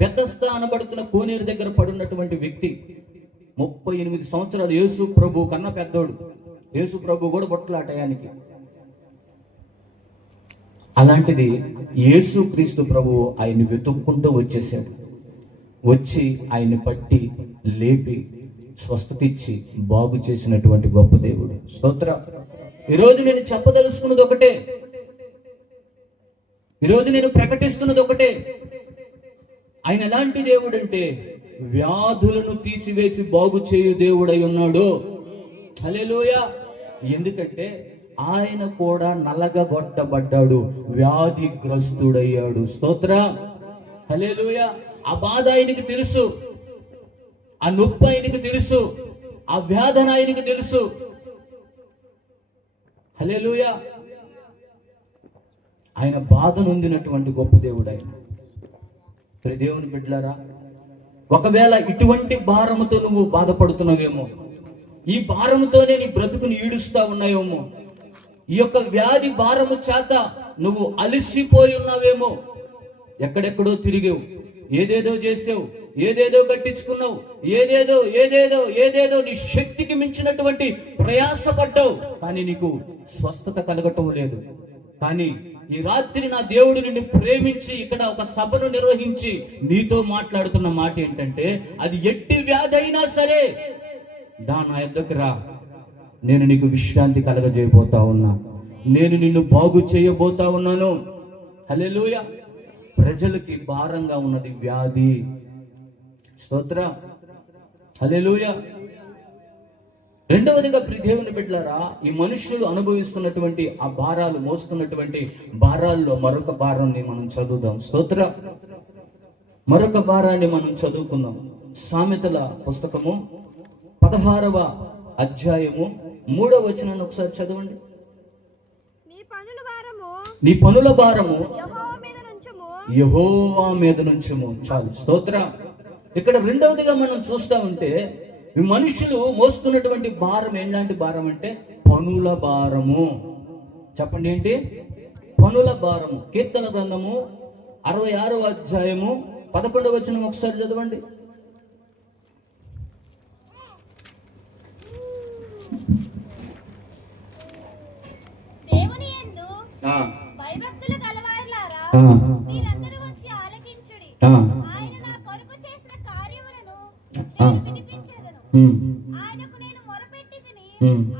బెతస్దా అనబడుతున్న కోనేరు దగ్గర పడున్నటువంటి వ్యక్తి, 38 సంవత్సరాలు, యేసు ప్రభు కన్నా పెద్దోడు. యేసు ప్రభు కూడా బొట్టలాటయానికి. అలాంటిది యేసు క్రీస్తు ప్రభువు ఆయన్ని వెతుక్కుంటూ వచ్చేసాడు. వచ్చి ఆయన్ని పట్టి లేపి స్వస్థత ఇచ్చి బాగు చేసినటువంటి గొప్ప దేవుడు. స్తోత్రం. ఈరోజు నేను చెప్పదలుచుకున్నది ఒకటే, ఈరోజు నేను ప్రకటిస్తున్నది ఒకటే. ఆయన ఎలాంటి దేవుడు అంటే వ్యాధులను తీసివేసి బాగు చేయు దేవుడై ఉన్నాడు. హల్లెలూయా. ఎందుకంటే ఆయన కూడా నలగగొట్టబడ్డాడు, వ్యాధిగ్రస్తుడయ్యాడు. స్తోత్రం, హల్లెలూయా. ఆ బాధ ఆయనకి తెలుసు, ఆ నొప్పి ఆయనకి తెలుసు, ఆ వ్యాధన ఆయనకి తెలుసు. హల్లెలూయా. ఆయన బాధ నొందినటువంటి గొప్ప దేవుడు ఆయన. ప్రియ దేవుని బిడ్డలారా, ఒకవేళ ఇటువంటి భారముతో నువ్వు బాధపడుతున్నావేమో, ఈ భారముతోనే నీ బ్రతుకుని ఈడుస్తా ఉన్నాయేమో, ఈ యొక్క వ్యాధి భారము చేత నువ్వు అలసిపోయి ఉన్నావేమో. ఎక్కడెక్కడో తిరిగావు, ఏదేదో చేసావు, ఏదేదో కట్టించుకున్నావు, ఏదేదో ఏదేదో ఏదేదో నీ శక్తికి మించినటువంటి ప్రయాసపడ్డావు, కానీ నీకు స్వస్థత కలగటం లేదు. కానీ ఈ రాత్రి నా దేవుడు నిన్ను ప్రేమించి ఇక్కడ ఒక సభను నిర్వహించి నీతో మాట్లాడుతున్న మాట ఏంటంటే, అది ఎట్టి వ్యాధి అయినా సరే నా యొద్దకు రా, నేను నీకు విశ్రాంతి కలగజేయబోతా ఉన్నా, నేను నిన్ను బాగు చేయబోతా ఉన్నాను. హల్లెలూయా. ప్రజలకి భారంగా ఉన్నది వ్యాధి. స్తోత్ర. హల్లెలూయా. రెండవదిగా ప్రియ దేవుని బిడ్డలారా, ఈ మనుషులు అనుభవిస్తున్నటువంటి ఆ భారాలు, మోస్తున్నటువంటి భారాల్లో మరొక భారాన్ని మనం చదువుదాం. స్తోత్ర. మరొక భారాన్ని మనం చదువుకుందాం. సామెతల పుస్తకము 16వ అధ్యాయము 3వ వచనాన్ని ఒకసారి చదవండి. నీ పనుల భారము యెహోవా మీద నుంచుము. చాలు. స్తోత్ర. ఇక్కడ రెండవదిగా మనం చూస్తా ఉంటే, ఈ మనుషులు మోస్తున్నటువంటి భారం ఎలాంటి భారం అంటే పనుల భారము. చెప్పండి ఏంటి? పనుల భారము. కీర్తన గ్రంథము 66వ అధ్యాయము 11వ వచనం ఒకసారి చదవండి. భయభక్తులు గలవారులారా, మీరందరూ వచ్చి ఆలకించుడి. ఆయన నా కొరకు చేసిన కార్యములను నేను వినిపించెదను. ఆయనకు నేను మొరపెట్టితిని,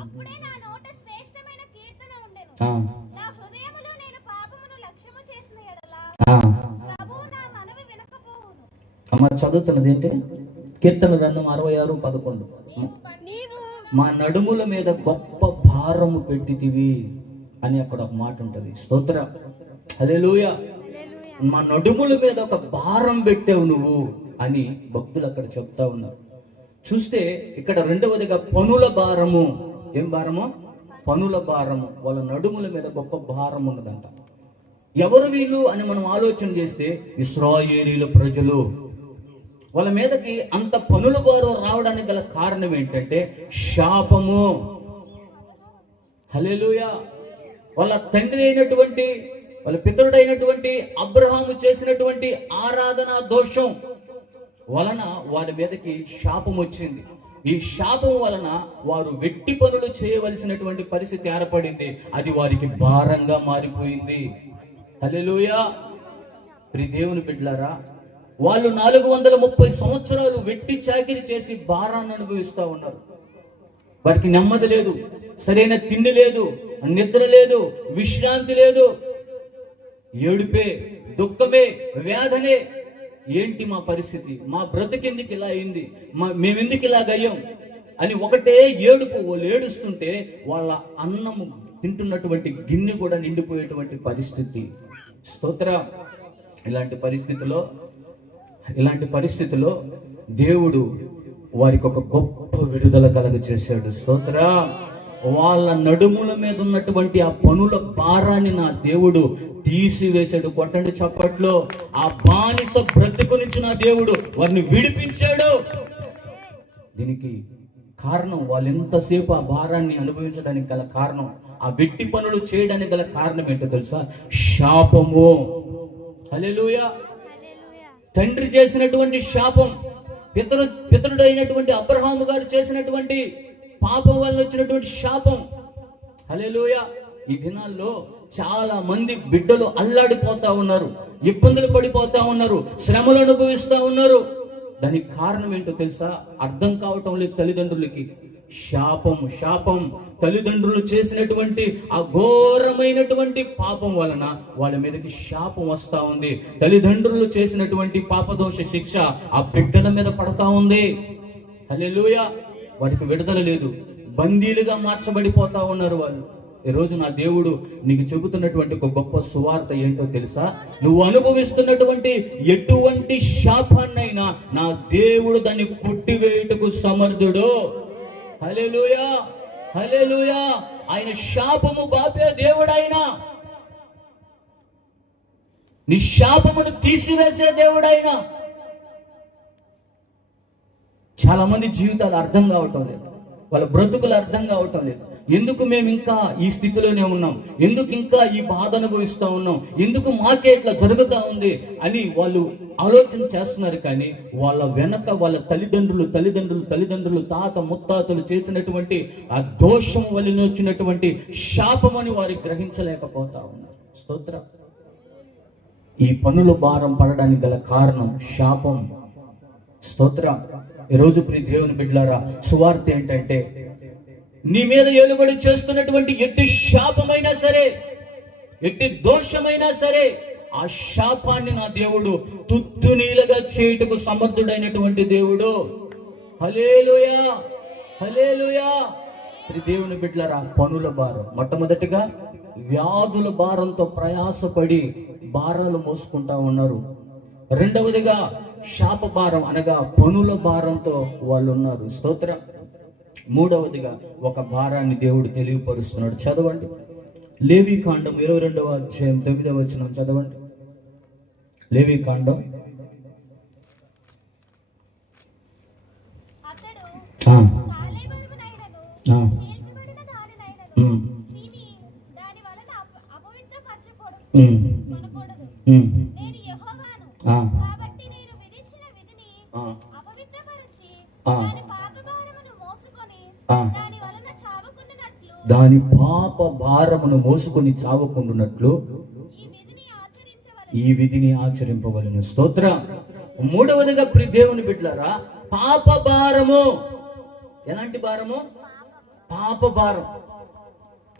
అప్పుడే నా నోట శ్రేష్టమైన కీర్తన ఉండెను. నా హృదయములో నేను పాపమును లక్ష్యము చేసిన యెడల ప్రభువు నా మనవి వినకపోవును. అమ్మ చదువుతున్నది ఏంటి? కీర్తన గ్రంథం 66:11. మా నడుముల మీద గొప్ప భారము పెట్టితివి అని అక్కడ ఒక మాట ఉంటుంది. స్తోత్ర. హల్లెలూయా. మా నడుముల మీద ఒక భారం పెట్టావు నువ్వు అని భక్తులు అక్కడ చెప్తా ఉన్నారు. చూస్తే ఇక్కడ రెండవదిగా పనుల భారము. ఏం భారము? పనుల భారము. వాళ్ళ నడుముల మీద గొప్ప భారం ఉన్నదంట. ఎవరు వీళ్ళు అని మనం ఆలోచన చేస్తే ఇశ్రాయేలీయుల ప్రజలు. వాళ్ళ మీదకి అంత పనుల భారం రావడానికి గల కారణం ఏంటంటే శాపము. హల్లెలూయా. వాళ్ళ తండ్రి అయినటువంటి, వాళ్ళ పితరుడైనటువంటి అబ్రహాము చేసినటువంటి ఆరాధనా దోషం వలన వాళ్ళ మీదకి శాపం వచ్చింది. ఈ శాపం వలన వారు వెట్టి పనులు చేయవలసినటువంటి పరిస్థితి ఏర్పడింది. అది వారికి భారంగా మారిపోయింది. హల్లెలూయా. ప్రియ దేవుని బిడ్డలారా, వాళ్ళు 430 సంవత్సరాలు వెట్టి చాకిరి చేసి భారాన్ని అనుభవిస్తూ ఉన్నారు. వారికి నెమ్మది లేదు, సరైన తిండి లేదు, నిద్ర లేదు, విశ్రాంతి లేదు. ఏడుపే, దుఃఖమే, వేదనే. ఏంటి మా పరిస్థితి? మా బ్రతుకెందుకు ఇలా అయింది? మేమెందుకు ఇలాగయ్యాం అని ఒకటే ఏడుపు. వాళ్ళు ఏడుస్తుంటే వాళ్ళ అన్నము తింటున్నటువంటి గిన్నె కూడా నిండిపోయేటువంటి పరిస్థితి. స్తోత్ర. ఇలాంటి పరిస్థితిలో దేవుడు వారికి ఒక గొప్ప విడుదల కలగ చేశాడు. స్తోత్ర. వాళ్ళ నడుముల మీద ఉన్నటువంటి ఆ పనుల భారాన్ని నా దేవుడు తీసివేశాడు. కొట్టండి చప్పట్లో. ఆ బానిస బ్రతుకు నుంచి నా దేవుడు వారిని విడిపించాడు. దీనికి కారణం, వాళ్ళు ఎంతసేపు ఆ భారాన్ని అనుభవించడానికి గల కారణం, ఆ వెట్టి పనులు చేయడానికి గల కారణం ఏంటో తెలుసా? శాపము. హల్లెలూయా. తండ్రి చేసినటువంటి శాపం, పితరుడైనటువంటి అబ్రహాము గారు చేసినటువంటి పాపం వల్ల వచ్చినటువంటి శాపం. హల్లెలూయా. ఈ దినాల్లో చాలా మంది బిడ్డలు అల్లాడిపోతా ఉన్నారు, ఇబ్బందులు పడిపోతా ఉన్నారు, శ్రమలు అనుభవిస్తా ఉన్నారు. దానికి కారణం ఏంటో తెలుసా? అర్థం కావటం లేదు తల్లిదండ్రులకి. శాపం. తల్లిదండ్రులు చేసినటువంటి ఆ ఘోరమైనటువంటి పాపం వలన వాళ్ళ మీదకి శాపం వస్తా ఉంది. తల్లిదండ్రులు చేసినటువంటి పాపదోష శిక్ష ఆ బిడ్డల మీద పడతా ఉంది. హల్లెలూయా. వారికి విడుదల లేదు, బందీలుగా మార్చబడిపోతా ఉన్నారు వాళ్ళు. ఈరోజు నా దేవుడు నీకు చెబుతున్నటువంటి ఒక గొప్ప సువార్త ఏంటో తెలుసా? నువ్వు అనుభవిస్తున్నటువంటి ఎటువంటి శాపాన్నైనా నా దేవుడు దాన్ని కొట్టివేయుటకు సమర్థుడు. హల్లెలూయా. హల్లెలూయా. ఆయన శాపము బాపే దేవుడైనా, నీ శాపమును తీసివేసే దేవుడైనా. చాలా మంది జీవితాలు అర్థం కావటం లేదు. వాళ్ళ బ్రతుకులు అర్థం కావటం లేదు. ఎందుకు మేము ఇంకా ఈ స్థితిలోనే ఉన్నాం, ఎందుకు ఇంకా ఈ బాధ అనుభవిస్తూ ఉన్నాం, ఎందుకు మాకే ఇట్లా జరుగుతూ ఉంది అని వాళ్ళు ఆలోచన చేస్తున్నారు. కానీ వాళ్ళ వెనక వాళ్ళ తల్లిదండ్రులు తాత ముత్తాతలు చేసినటువంటి ఆ దోషం వలన వచ్చినటువంటి శాపమని వారు గ్రహించలేకపోతా ఉన్నారు. స్తోత్రం. ఈ పనుల భారం పడడానికి గల కారణం శాపం. స్తోత్రం. ఈరోజు ప్రియ దేవుని బిడ్డలారా, సువార్త ఏంటంటే నీ మీద ఏలుబడి చేస్తున్నటువంటి ఎట్టి శాపమైనా సరే, ఎట్టి దోషమైనా సరే, ఆ శాపాన్ని నా దేవుడు తుత్తునీలుగా చేయుటకు సమర్థుడైనటువంటి దేవుడు. హల్లెలూయా, హల్లెలూయా. ప్రియ దేవుని బిడ్డలారా, పనుల భారం, మొట్టమొదటిగా వ్యాధుల భారంతో ప్రయాసపడి భారాలు మోసుకుంటా ఉన్నారు. రెండవదిగా శాప భారం అనగా పనుల భారంతో వాళ్ళు ఉన్నారు. స్తోత్రం. మూడవదిగా ఒక భారాన్ని దేవుడు తెలియపరుస్తున్నాడు. చదవండి, లేవీకాండం 22వ అధ్యాయం 9వ వచనం చదవండి. లేవీకాండం. దాని పాప భారమును మోసుకొని చావకుండునట్లు ఈ విధిని ఆచరింపవలెను. స్తోత్రం. మూడవదిగా ప్రియ దేవుని బిడ్డలారా, పాప భారము. ఎలాంటి భారము? పాప భారం.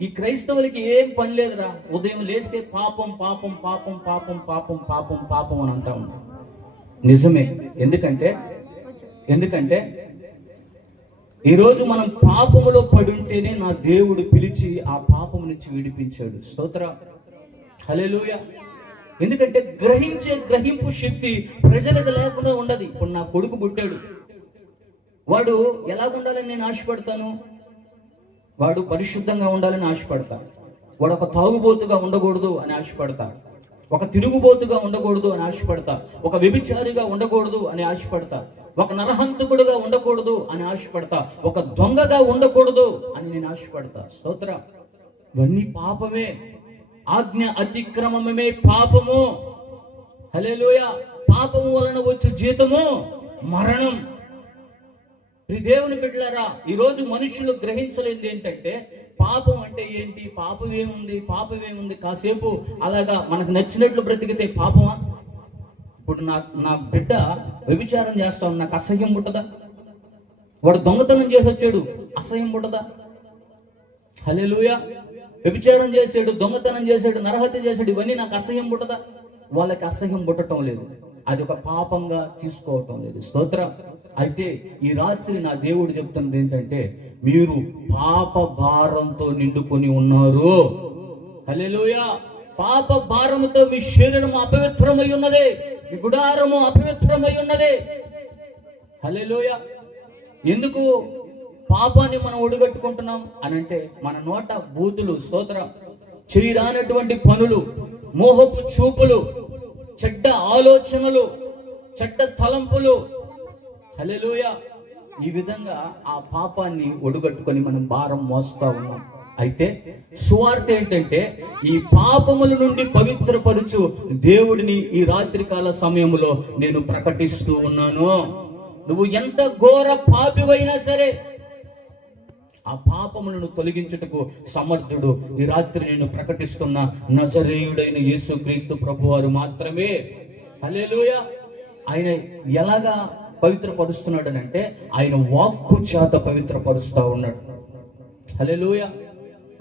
ఈ క్రైస్తవులకి ఏం పని లేదురా, ఉదయం లేస్తే పాపం పాపం పాపం పాపం పాపం పాపం పాపం అని అంటా ఉంటాం. నిజమే. ఎందుకంటే ఈరోజు మనం పాపములో పడుంటేనే నా దేవుడు పిలిచి ఆ పాపము నుంచి విడిపించాడు. స్తోత్రం. హల్లెలూయా. ఎందుకంటే గ్రహింపు శక్తి ప్రజలకు లేకుండా ఉండదు. ఇప్పుడు నా కొడుకు పుట్టాడు, వాడు ఎలాగుండాలని నేను ఆశపడతాను? వాడు పరిశుద్ధంగా ఉండాలని ఆశపడతాడు. వాడు ఒక తాగుబోతుగా ఉండకూడదు అని ఆశపడతాడు, ఒక తిరుగుబోతుగా ఉండకూడదు అని ఆశపడతా, ఒక వ్యభిచారిగా ఉండకూడదు అని ఆశపడతా, ఒక నరహంతకుడుగా ఉండకూడదు అని ఆశపడతా, ఒక దొంగగా ఉండకూడదు అని నేను ఆశపడతా. స్తోత్రం. ఇవన్నీ పాపమే. ఆజ్ఞ అతిక్రమమే పాపము. హల్లెలూయా. పాపము వలన వచ్చు జీతము మరణం. ప్రియ దేవుని బిడ్డలారా, ఈరోజు మనుషులు గ్రహించలేనిది ఏంటంటే పాపం అంటే ఏంటి, పాపమేముంది, కాసేపు అలాగా మనకు నచ్చినట్లు బ్రతికితే పాపమా? ఇప్పుడు నా బిడ్డ వ్యభిచారం చేస్తాను, నాకు అసహ్యం పుట్టదా? వాడు దొంగతనం చేసి వచ్చాడు, అసహ్యం పుట్టదా? హల్లెలూయా. వ్యభిచారం చేసాడు, దొంగతనం చేశాడు, నరహత్య చేశాడు, ఇవన్నీ నాకు అసహ్యం పుట్టదా? వాళ్ళకి అసహ్యం పుట్టడం లేదు, అది ఒక పాపంగా తీసుకోవటం లేదు. స్తోత్రం. అయితే ఈ రాత్రి నా దేవుడు చెప్తున్నది ఏంటంటే, మీరు పాప భారంతో నిండుకొని ఉన్నారు. హల్లెలూయా. పాప భారముతో మీ శరీరం అపవిత్రమై ఉన్నది, మీ గుడారము అపవిత్రమై ఉన్నది. హల్లెలూయా. ఎందుకు పాపాన్ని మనం ఒడిగట్టుకుంటున్నాం అనంటే, మన నోట బూతులు, స్తోత్రం, చేయరానటువంటి పనులు, మోహపు చూపులు, చెడ్డ ఆలోచనలు, చెడ్డ తలంపులు. హల్లెలూయా. ఈ విధంగా ఆ పాపాన్ని ఒడిగట్టుకొని మనం భారం మోస్తా ఉన్నాం. అయితే సువార్త ఏంటంటే, ఈ పాపముల నుండి పవిత్రపరచు దేవుడిని ఈ రాత్రికాల సమయంలో నేను ప్రకటిస్తూ ఉన్నాను. నువ్వు ఎంత ఘోర పాపివైనా సరే ఆ పాపములను తొలగించుటకు సమర్థుడు ఈ రాత్రి నేను ప్రకటిస్తున్న నజరేయుడైన యేసుక్రీస్తు ప్రభువారు మాత్రమే. హల్లెలూయా. ఆయన ఎలాగా పవిత్రపరుస్తున్నాడు అంటే, ఆయన వాక్కు చేత పవిత్రపరుస్తా ఉన్నాడు. హల్లెలూయా.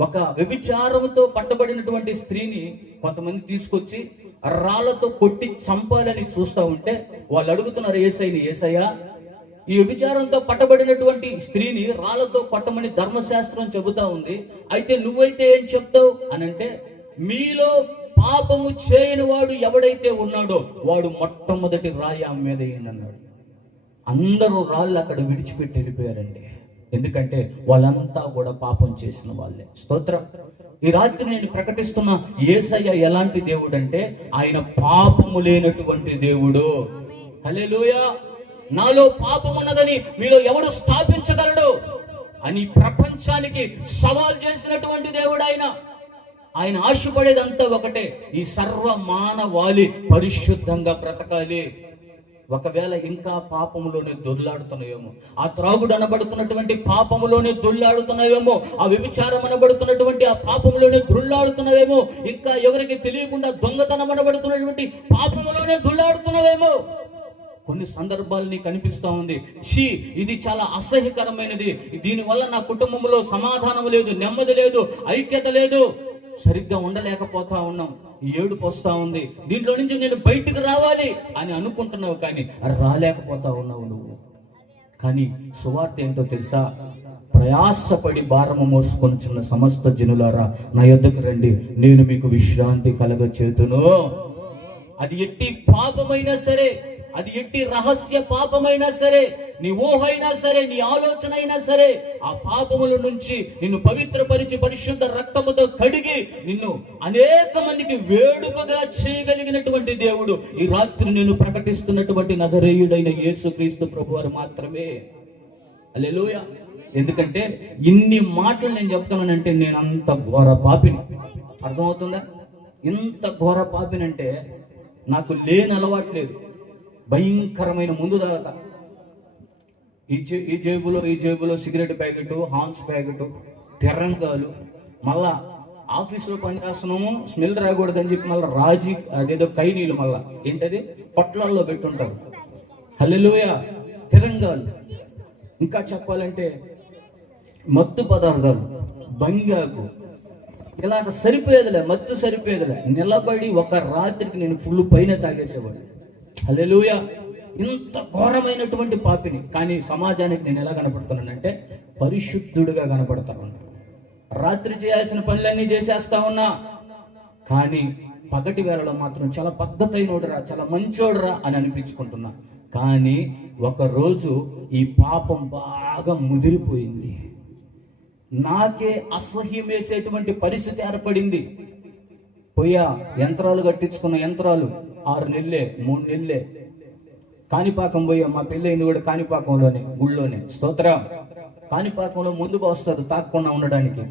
ఒక వ్యభిచారంతో పట్టబడినటువంటి స్త్రీని కొంతమంది తీసుకొచ్చి రాళ్లతో కొట్టి చంపాలని చూస్తూ ఉంటే వాళ్ళు అడుగుతున్నారు యేసయ్యని, యేసయ్యా, ఈ వ్యభిచారంతో పట్టబడినటువంటి స్త్రీని రాళ్లతో కొట్టమని ధర్మశాస్త్రం చెబుతా ఉంది, అయితే నువ్వైతే ఏం చెప్తావు అని అంటే, మీలో పాపము చేయని వాడు ఎవడైతే ఉన్నాడో వాడు మొట్టమొదటి రాయి ఆమె మీద వేయండి అన్నాడు. అందరూ రాళ్ళు అక్కడ విడిచిపెట్టి వెళ్ళిపోయారండి. ఎందుకంటే వాళ్ళంతా కూడా పాపం చేసిన వాళ్ళే. స్తోత్రం. ఈ రాత్రి నేను ప్రకటిస్తున్న యేసయ్య ఎలాంటి దేవుడు అంటే, ఆయన పాపము లేనటువంటి దేవుడు. హల్లెలూయా. నాలో పాపం ఉన్నదని మీలో ఎవడు స్థాపించగలడు? అని ప్రపంచానికి సవాల్ చేసినటువంటి దేవుడు ఆయన ఆశపడేదంతా ఒకటే, ఈ సర్వ మానవాళి పరిశుద్ధంగా బ్రతకాలి. ఒకవేళ ఇంకా పాపములోనే దొర్లాడుతున్నాయేమో, ఆ త్రాగుడు అనబడుతున్నటువంటి పాపములోనే దొర్లాడుతున్నాయేమో, ఆ వ్యభిచారం అనబడుతున్నటువంటి ఆ పాపములోనే దొర్లాడుతున్నావేమో, ఇంకా ఎవరికి తెలియకుండా దొంగతనం అనబడుతున్నటువంటి పాపములోనే దొర్లాడుతున్నావేమో. కొన్ని సందర్భాలు నీకు అనిపిస్తూ ఉంది, ఛీ ఇది చాలా అసహ్యకరమైనది, దీనివల్ల నా కుటుంబంలో సమాధానం లేదు, నెమ్మది లేదు, ఐక్యత లేదు, సరిగ్గా ఉండలేకపోతా ఉన్నాం, ఏడుపు వస్తా ఉంది, దీంట్లో నుంచి నేను బయటికి రావాలి అని అనుకుంటున్నావు, కానీ రాలేకపోతా ఉన్నావు నువ్వు. కానీ సువార్త ఏంటో తెలుసా? ప్రయాసపడి భారము మోసుకొనుచున్న సమస్త జనులారా నా యొద్దకు రండి, నేను మీకు విశ్రాంతి కలగచేతును. అది ఎట్టి పాపమైనా సరే, అది ఎట్టి రహస్య పాపమైనా సరే, నీ ఊహైనా సరే, నీ ఆలోచన అయినా సరే, ఆ పాపముల నుంచి నిన్ను పవిత్రపరిచి పరిశుద్ధ రక్తముతో కడిగి నిన్ను అనేక మందికి వేడుకగా చేయగలిగినటువంటి దేవుడు ఈ రాత్రి నేను ప్రకటిస్తున్నటువంటి నజరేయుడైన యేసుక్రీస్తు ప్రభువారు మాత్రమే. హల్లెలూయా. ఎందుకంటే ఇన్ని మాటలు నేను చెప్తానంటే నేను అంత ఘోర పాపిని. అర్థమవుతుందా? ఇంత ఘోర పాపినంటే నాకు లేని అలవాటు లేదు. భయంకరమైన ముందు తాగుతా, ఈ జేబులో సిగరెట్ ప్యాకెట్, హాన్స్ ప్యాకెట్, తెరంగాలు, మళ్ళా ఆఫీసులో పనిచేస్తున్నాము స్మెల్ రాకూడదని చెప్పి మళ్ళీ రాజీ అదేదో కైనీళ్ళు మళ్ళా ఏంటది పొట్లాల్లో పెట్టుంటారు. హల్లెలూయా. తెరంగాలు, ఇంకా చెప్పాలంటే మత్తు పదార్థాలు, బంగాకు, ఇలాగ సరిపోయేదిలే, మత్తు సరిపోయేదిలే. నిలబడి ఒక రాత్రికి నేను ఫుల్ పైన తాగేసేవాడు. హల్లెలూయా. ఇంత ఘోరమైనటువంటి పాపిని, కానీ సమాజానికి నేను ఎలా కనపడుతున్నానంటే పరిశుద్ధుడిగా కనపడతాను. రాత్రి చేయాల్సిన పనులన్నీ చేసేస్తా ఉన్నా, కానీ పగటి వేళలో మాత్రం చాలా పద్ధతైనోడురా, చాలా మంచోడురా అని అనిపించుకుంటున్నా. కానీ ఒకరోజు ఈ పాపం బాగా ముదిరిపోయింది, నాకే అసహ్యం వేసేటువంటి పరిస్థితి ఏర్పడింది. పోయా యంత్రాలు కట్టించుకున్న యంత్రాలు 6 నెలలే 3 నెలలే. కాణిపాకం పోయా, మా పెళ్ళయింది కూడా కాణిపాకంలోనే, గుళ్ళోనే. స్తోత్రం. కాణిపాకంలో ముందుకు వస్తారు తాకుండా ఉండడానికి,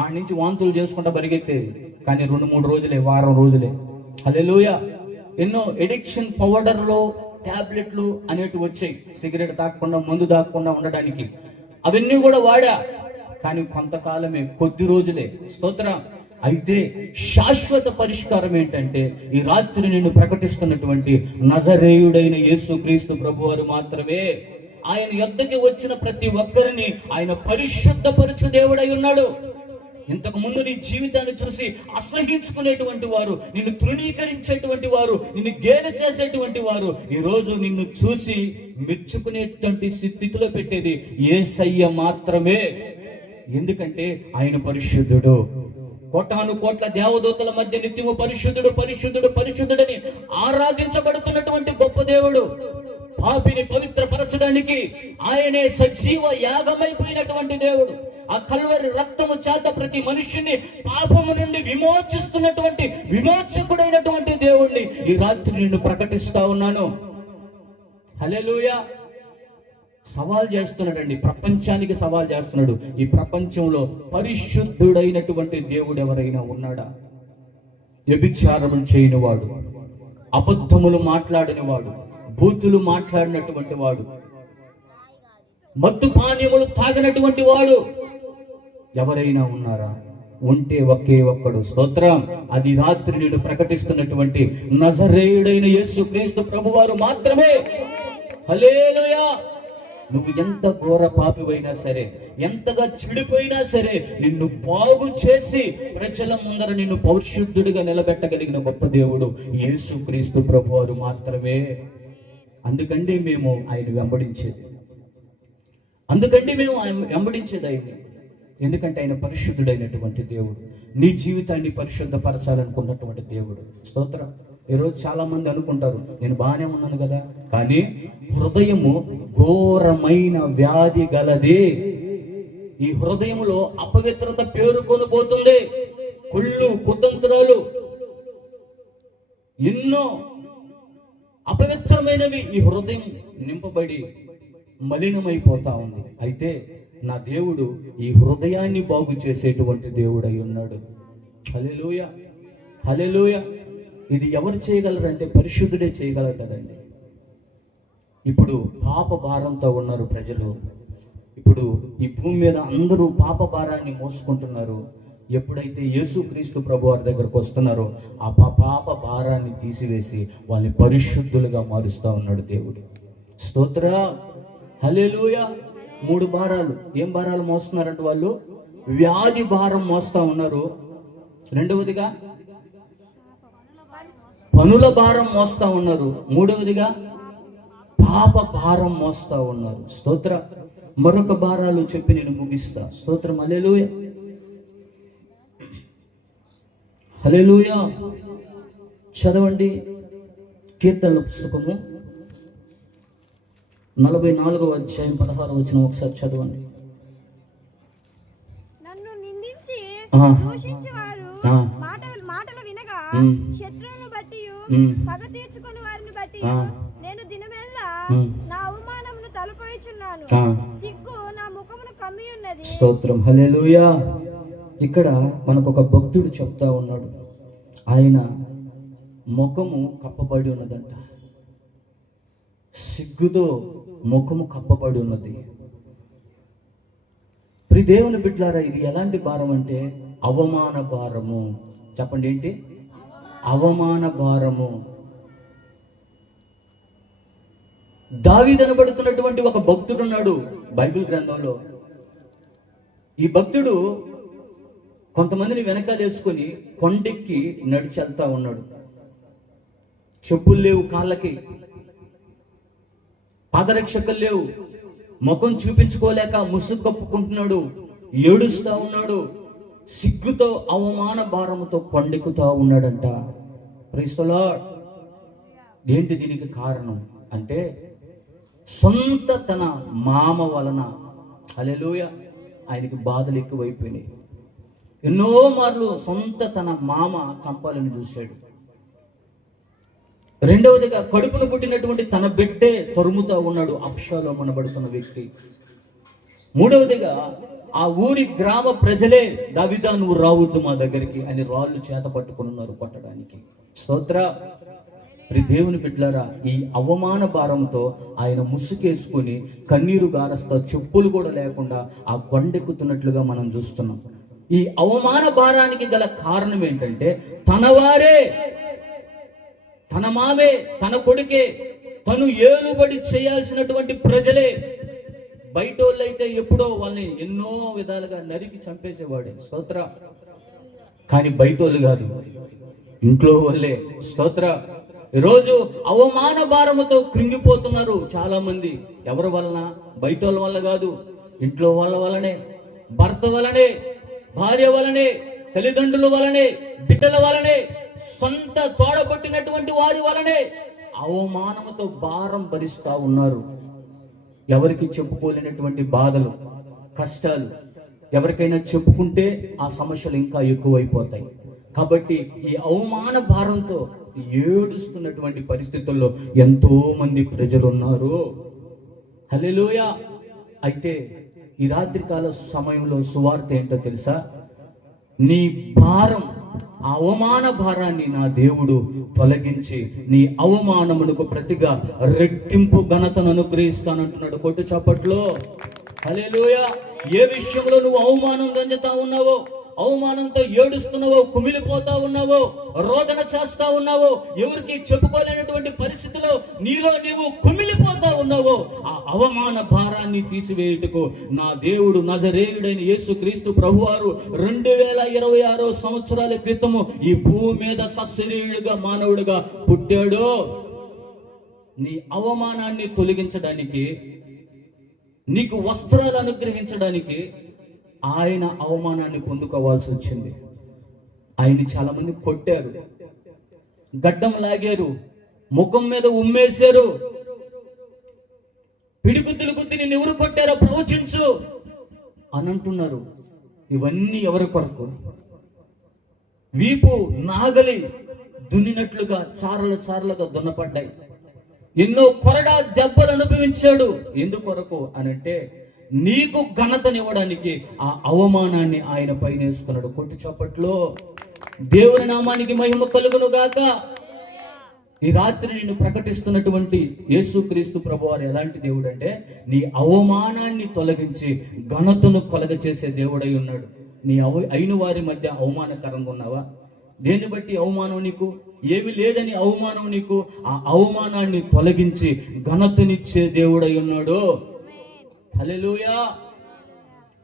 ఆ నుంచి వాంతులు చేసుకుంటా పరిగెత్తేది. కానీ 2-3 రోజులే, వారం రోజులే. హల్లెలూయా. ఎన్నో ఎడిక్షన్ పౌడర్లు, టాబ్లెట్లు అనేటివి వచ్చాయి సిగరెట్ తాకుండా, మందు తాకుండా ఉండడానికి. అవన్నీ కూడా వాడా, కానీ కొంతకాలమే, కొద్ది రోజులే. స్తోత్రం. అయితే శాశ్వత పరిష్కారం ఏంటంటే ఈ రాత్రి నేను ప్రకటిస్తున్నటువంటి నజరేయుడైన యేసుక్రీస్తు ప్రభువారు మాత్రమే. ఆయన యొద్దకి వచ్చిన ప్రతి ఒక్కరిని ఆయన పరిశుద్ధపరచు దేవుడై ఉన్నాడు. ఇంతకు ముందు నీ జీవితాన్ని చూసి అసహించుకునేటువంటి వారు, నిన్ను తృణీకరించేటువంటి వారు, నిన్ను గేలి చేసేటువంటి వారు ఈ రోజు నిన్ను చూసి మెచ్చుకునేటువంటి స్థితిలో పెట్టేది యేసయ్య మాత్రమే. ఎందుకంటే ఆయన పరిశుద్ధుడు. కోటాను కోట్ల దేవదూతల మధ్య నిత్యము పరిశుద్ధుడు పరిశుద్ధుడు పరిశుద్ధుడని ఆరాధించబడుతున్నటువంటి గొప్ప దేవుడు. పాపిని పవిత్రపరచడానికి ఆయనే సజీవ యాగమైపోయినటువంటి దేవుడు. ఆ కల్వరి రక్తము చేత ప్రతి మనుషుని పాపము నుండి విమోచిస్తున్నటువంటి విమోచకుడైనటువంటి దేవుణ్ణి ఈ రాత్రి నేను ప్రకటిస్తా ఉన్నాను. హల్లెలూయా. సవాల్ చేస్తున్నాడండి, ప్రపంచానికి సవాల్ చేస్తున్నాడు. ఈ ప్రపంచంలో పరిశుద్ధుడైనటువంటి దేవుడు ఎవరైనా ఉన్నాడా? వ్యభిచారములు చేయని వాడు, అబద్ధములు మాట్లాడిన వాడు, బూతులు మాట్లాడినటువంటి వాడు, మత్తు పానీయములు తాగినటువంటి వాడు ఎవరైనా ఉన్నారా? ఉంటే ఒకే ఒక్కడు. స్తోత్రం. అది రాత్రి నేను ప్రకటిస్తున్నటువంటి నజరేయుడైన యేసుక్రీస్తు ప్రభువారు మాత్రమే. హల్లెలూయా. నువ్వు ఎంత ఘోర పాపివైనా సరే, ఎంతగా చెడిపోయినా సరే, నిన్ను బాగు చేసి ప్రజల ముందర నిన్ను పరిశుద్ధుడిగా నిలబెట్టగలిగిన గొప్ప దేవుడు యేసుక్రీస్తు ప్రభువారు మాత్రమే. అందుకండి మేము ఆయన వెంబడించేది, ఆయన్ని. ఎందుకంటే ఆయన పరిశుద్ధుడైనటువంటి దేవుడు. నీ జీవితాన్ని పరిశుద్ధపరచాలనుకున్నటువంటి దేవుడు. స్తోత్రం. ఈరోజు చాలా మంది అనుకుంటారు నేను బాగానే ఉన్నాను కదా, కానీ హృదయము ఘోరమైన వ్యాధి గలది. ఈ హృదయములో అపవిత్రత పేరుకొని పోతుంది. కుళ్ళు, కుతంత్రాలు, ఎన్నో అపవిత్రమైనవి ఈ హృదయం నింపబడి మలినమైపోతా ఉంది. అయితే నా దేవుడు ఈ హృదయాన్ని బాగు చేసేటువంటి దేవుడై ఉన్నాడు. హల్లెలూయా, హల్లెలూయా. ఇది ఎవరు చేయగలరంటే పరిశుద్ధుడే చేయగలుగుతాడండి. ఇప్పుడు పాప భారంతో ఉన్నారు ప్రజలు. ఇప్పుడు ఈ భూమి మీద అందరూ పాప భారాన్ని మోసుకుంటున్నారు. ఎప్పుడైతే యేసుక్రీస్తు ప్రభు వారి దగ్గరకు వస్తున్నారో ఆ పాప భారాన్ని తీసివేసి వాళ్ళని పరిశుద్ధులుగా మారుస్తూ ఉన్నాడు దేవుడు. స్తోత్ర, హల్లెలూయా. 3 భారాలు. ఏం భారాలు మోస్తున్నారంటే వాళ్ళు వ్యాధి భారం మోస్తా ఉన్నారు. రెండవదిగా పనుల భారం మోస్తా ఉన్నారు. మూడవదిగా పాప భారం మోస్తా ఉన్నారు. స్తోత్ర. మరొక భారాలు చెప్పి నేను ముగిస్తా. స్తోత్రం, హల్లెలూయా, హల్లెలూయా. చదవండి కీర్తనల పుస్తకము 44వ అధ్యాయం 16వ వచనం ఒకసారి చదవండి. నన్ను నిందించి దూషించువారు మాటలు వినగా శత్రువులను బట్టి పగ తీర్చుకుని వారిని బట్టి నేను దినమెల్లా నా అవమానమును తలపోయిచున్నాను. సిగ్గు నా ముఖమును కమ్మి ఉన్నది. స్తోత్రం, హల్లెలూయా. ఇక్కడ మనకు ఒక భక్తుడు చెప్తా ఉన్నాడు, ఆయన ముఖము కప్పబడి ఉన్నదంట. సిగ్గుతో ముఖము కప్పబడి ఉన్నది. ప్రియ దేవుని బిడ్డలారా, ఇది ఎలాంటి భారం అంటే అవమాన భారము. చెప్పండి, ఏంటి? అవమాన భారము. దావీదు అనబడుతున్నటువంటి ఒక భక్తుడు ఉన్నాడు బైబిల్ గ్రంథంలో. ఈ భక్తుడు కొంతమందిని వెనకాలేసుకొని కొండెక్కి నడిచెళ్తా ఉన్నాడు. చెప్పులు లేవు కాళ్ళకి, పాదరక్షకులు లేవు, ముఖం చూపించుకోలేక ముసుగు కప్పుకుంటున్నాడు, ఏడుస్తా ఉన్నాడు, సిగ్గుతో అవమాన భారముతో కొండెక్కుతా ఉన్నాడంట. Praise the Lord. ఏంటి దీనికి కారణం అంటే సొంత తన మామ వలన, హల్లెలూయా, ఆయనకి బాధలు ఎక్కువైపోయినాయి. ఎన్నో మార్లు సొంత తన మామ చంపాలని చూశాడు. రెండవదిగా కడుపును పుట్టినటువంటి తన బిడ్డే తరుముతా ఉన్నాడు అబ్షాలోము అనబడుతున్న వ్యక్తి. మూడవదిగా ఆ ఊరి గ్రామ ప్రజలే దావీదా నువ్వు రావద్దు మా దగ్గరికి అని రాళ్ళు చేత పట్టుకుని ఉన్నారు కొట్టడానికి. స్తోత్ర. దేవుని బిడ్డలారా, ఈ అవమాన భారంతో ఆయన ముసుకేసుకుని కన్నీరు గారస్తా చెప్పులు కూడా లేకుండా ఆ కొండెక్కుతున్నట్లుగా మనం చూస్తున్నాం. ఈ అవమాన భారానికి గల కారణం ఏంటంటే తన వారే, తన మామే, తన కొడుకే, తను ఏలుబడి చేయాల్సినటువంటి ప్రజలే. బయట వాళ్ళైతే ఎప్పుడో వాళ్ళని ఎన్నో విధాలుగా నరికి చంపేసేవాడే. స్తోత్ర. కానీ బయట వాళ్ళు కాదు, ఇంట్లో వాళ్ళే. స్తోత్ర. ఈరోజు అవమాన భారముతో కృంగిపోతున్నారు చాలా మంది. ఎవరి వలన? బయట వాళ్ళ వల్ల కాదు, ఇంట్లో వాళ్ళ వలనే, భర్త వలనే, భార్య వలనే, తల్లిదండ్రుల వలనే, బిడ్డల వలనే, సొంత తోడబుట్టినటువంటి వారి వలనే అవమానముతో భారం భరిస్తా ఉన్నారు. ఎవరికి చెప్పుకోలేనటువంటి బాధలు, కష్టాలు ఎవరికైనా చెప్పుకుంటే ఆ సమస్యలు ఇంకా ఎక్కువైపోతాయి. కాబట్టి ఈ అవమాన భారంతో ఏడుస్తున్నటువంటి పరిస్థితుల్లో ఎంతో మంది ప్రజలు ఉన్నారు. హల్లెలూయా. అయితే ఈ రాత్రికాల సమయంలో సువార్త ఏంటో తెలుసా? నీ భారం, ఆ అవమాన భారాన్ని నా దేవుడు తొలగించి నీ అవమానమునకు ప్రతిగా రెట్టింపు ఘనతను అనుగ్రహిస్తానంటున్నాడు. కొట్టు చప్పట్లో. హల్లెలూయా. ఏ విషయంలో నువ్వు అవమానం చెందుతా ఉన్నావో, అవమానంతో ఏడుస్తున్నావో, కుమిలిపోతా ఉన్నావో, రోదన చేస్తా ఉన్నావో, ఎవరికి చెప్పుకోలేనటువంటి పరిస్థితిలో నీలో నీవు కుమిలిపోతా ఉన్నావో, ఆ అవమాన భారాన్ని తీసివేయుటకు నా దేవుడు నజరేయుడైన యేసుక్రీస్తు ప్రభువారు 2026 సంవత్సరాల క్రితము ఈ భూమి మీద సశరీరుడుగా మానవుడిగా పుట్టాడు. నీ అవమానాన్ని తొలగించడానికి, నీకు వస్త్రాలు అనుగ్రహించడానికి ఆయన అవమానాన్ని పొందుకోవాల్సి వచ్చింది. ఆయన్ని చాలా మంది కొట్టారు, గడ్డం లాగారు, ముఖం మీద ఉమ్మేశారు, పిడిగుద్దులు గుద్ది నిన్ను ఎవరు కొట్టారో ప్రవచించు అని అంటున్నారు. ఇవన్నీ ఎవరి కొరకు? వీపు నాగలి దున్నినట్లుగా చారలుగా దున్నపడ్డాయి. ఎన్నో కొరడా దెబ్బలు అనుభవించాడు. ఎందుకొరకు అనంటే నీకు ఘనతనివ్వడానికి ఆ అవమానాన్ని ఆయన పైన వేసుకున్నాడు. కొట్టి చప్పట్లో దేవుని నామానికి మహిమ కలుగును గాక. ఈ రాత్రి నేను ప్రకటిస్తున్నటువంటి యేసుక్రీస్తు ప్రభువారు ఎలాంటి దేవుడు అంటే, నీ అవమానాన్ని తొలగించి ఘనతను కలగచేసే దేవుడై ఉన్నాడు. నీ అయిన వారి మధ్య అవమానకరంగా ఉన్నావా? దేన్ని బట్టి అవమానం నీకు? ఏమి లేదని అవమానం నీకు. ఆ అవమానాన్ని తొలగించి ఘనతనిచ్చే దేవుడై ఉన్నాడు. హల్లెలూయా.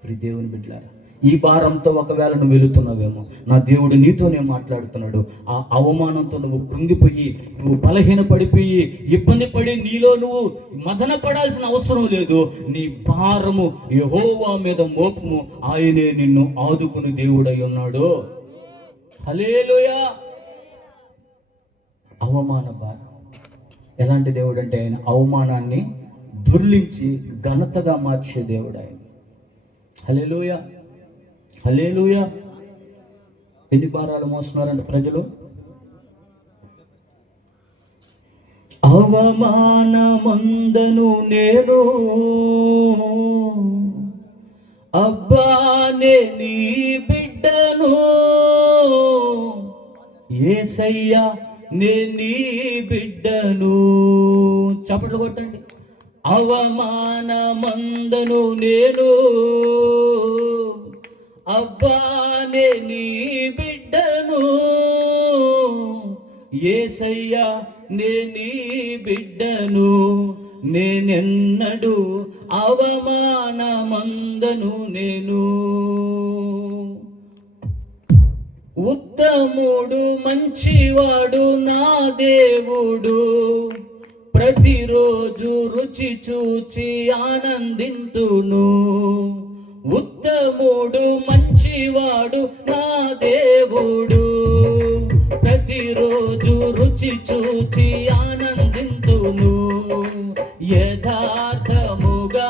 ప్రియ దేవుని బిడ్డలారా, ఈ భారంతో ఒకవేళ నువ్వు వెళుతున్నావేమో, నా దేవుడు నీతోనే మాట్లాడుతున్నాడు. ఆ అవమానంతో నువ్వు కృంగిపోయి, నువ్వు బలహీన పడిపోయి, ఇబ్బంది పడి, నీలో నువ్వు మదన పడాల్సిన అవసరం లేదు. నీ భారము యెహోవా మీద మోపము, ఆయనే నిన్ను ఆదుకుని దేవుడై ఉన్నాడు. హల్లెలూయా. అవమాన భారం ఎలాంటి దేవుడు అంటే, ఆయన అవమానాన్ని దొర్లించి ఘనతగా మార్చే దేవుడు ఆయన. హల్లెలూయా, హల్లెలూయా. ఎన్ని భారాలు మోస్తున్నారంటే ప్రజలు? అవమానమందను నేను, అబ్బానే నీ బిడ్డను, యేసయ్యా నే నీ బిడ్డను. చప్పట్లు కొట్టండి. అవమానమందను నేను, అబ్బానే నీ బిడ్డను, యేసయ్యా నే నీ బిడ్డను, నేనెన్నడు అవమానమందను నేను. ఉత్తముడు మంచివాడు నా దేవుడు, ప్రతిరోజు రుచి చూచి ఆనందింతును. ఉత్తముడు మంచివాడు నా దేవుడు, ప్రతిరోజు రుచి చూచి ఆనందింతును. యథార్థముగా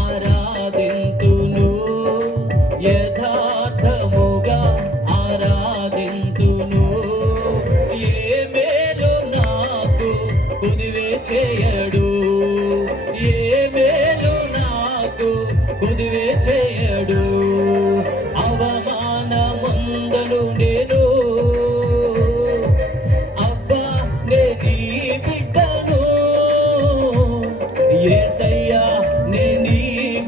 ఆరాధింతును, యథార్థముగా ఆరాధింతును. ఏ మేలు నాకు కుదివే చేయడు, ఏ మేలు నాకు కుదివే చేయడు. అవమానమందను నేను, అబ్బా నే నీ బిడ్డను, యేసయ్యా నే నీ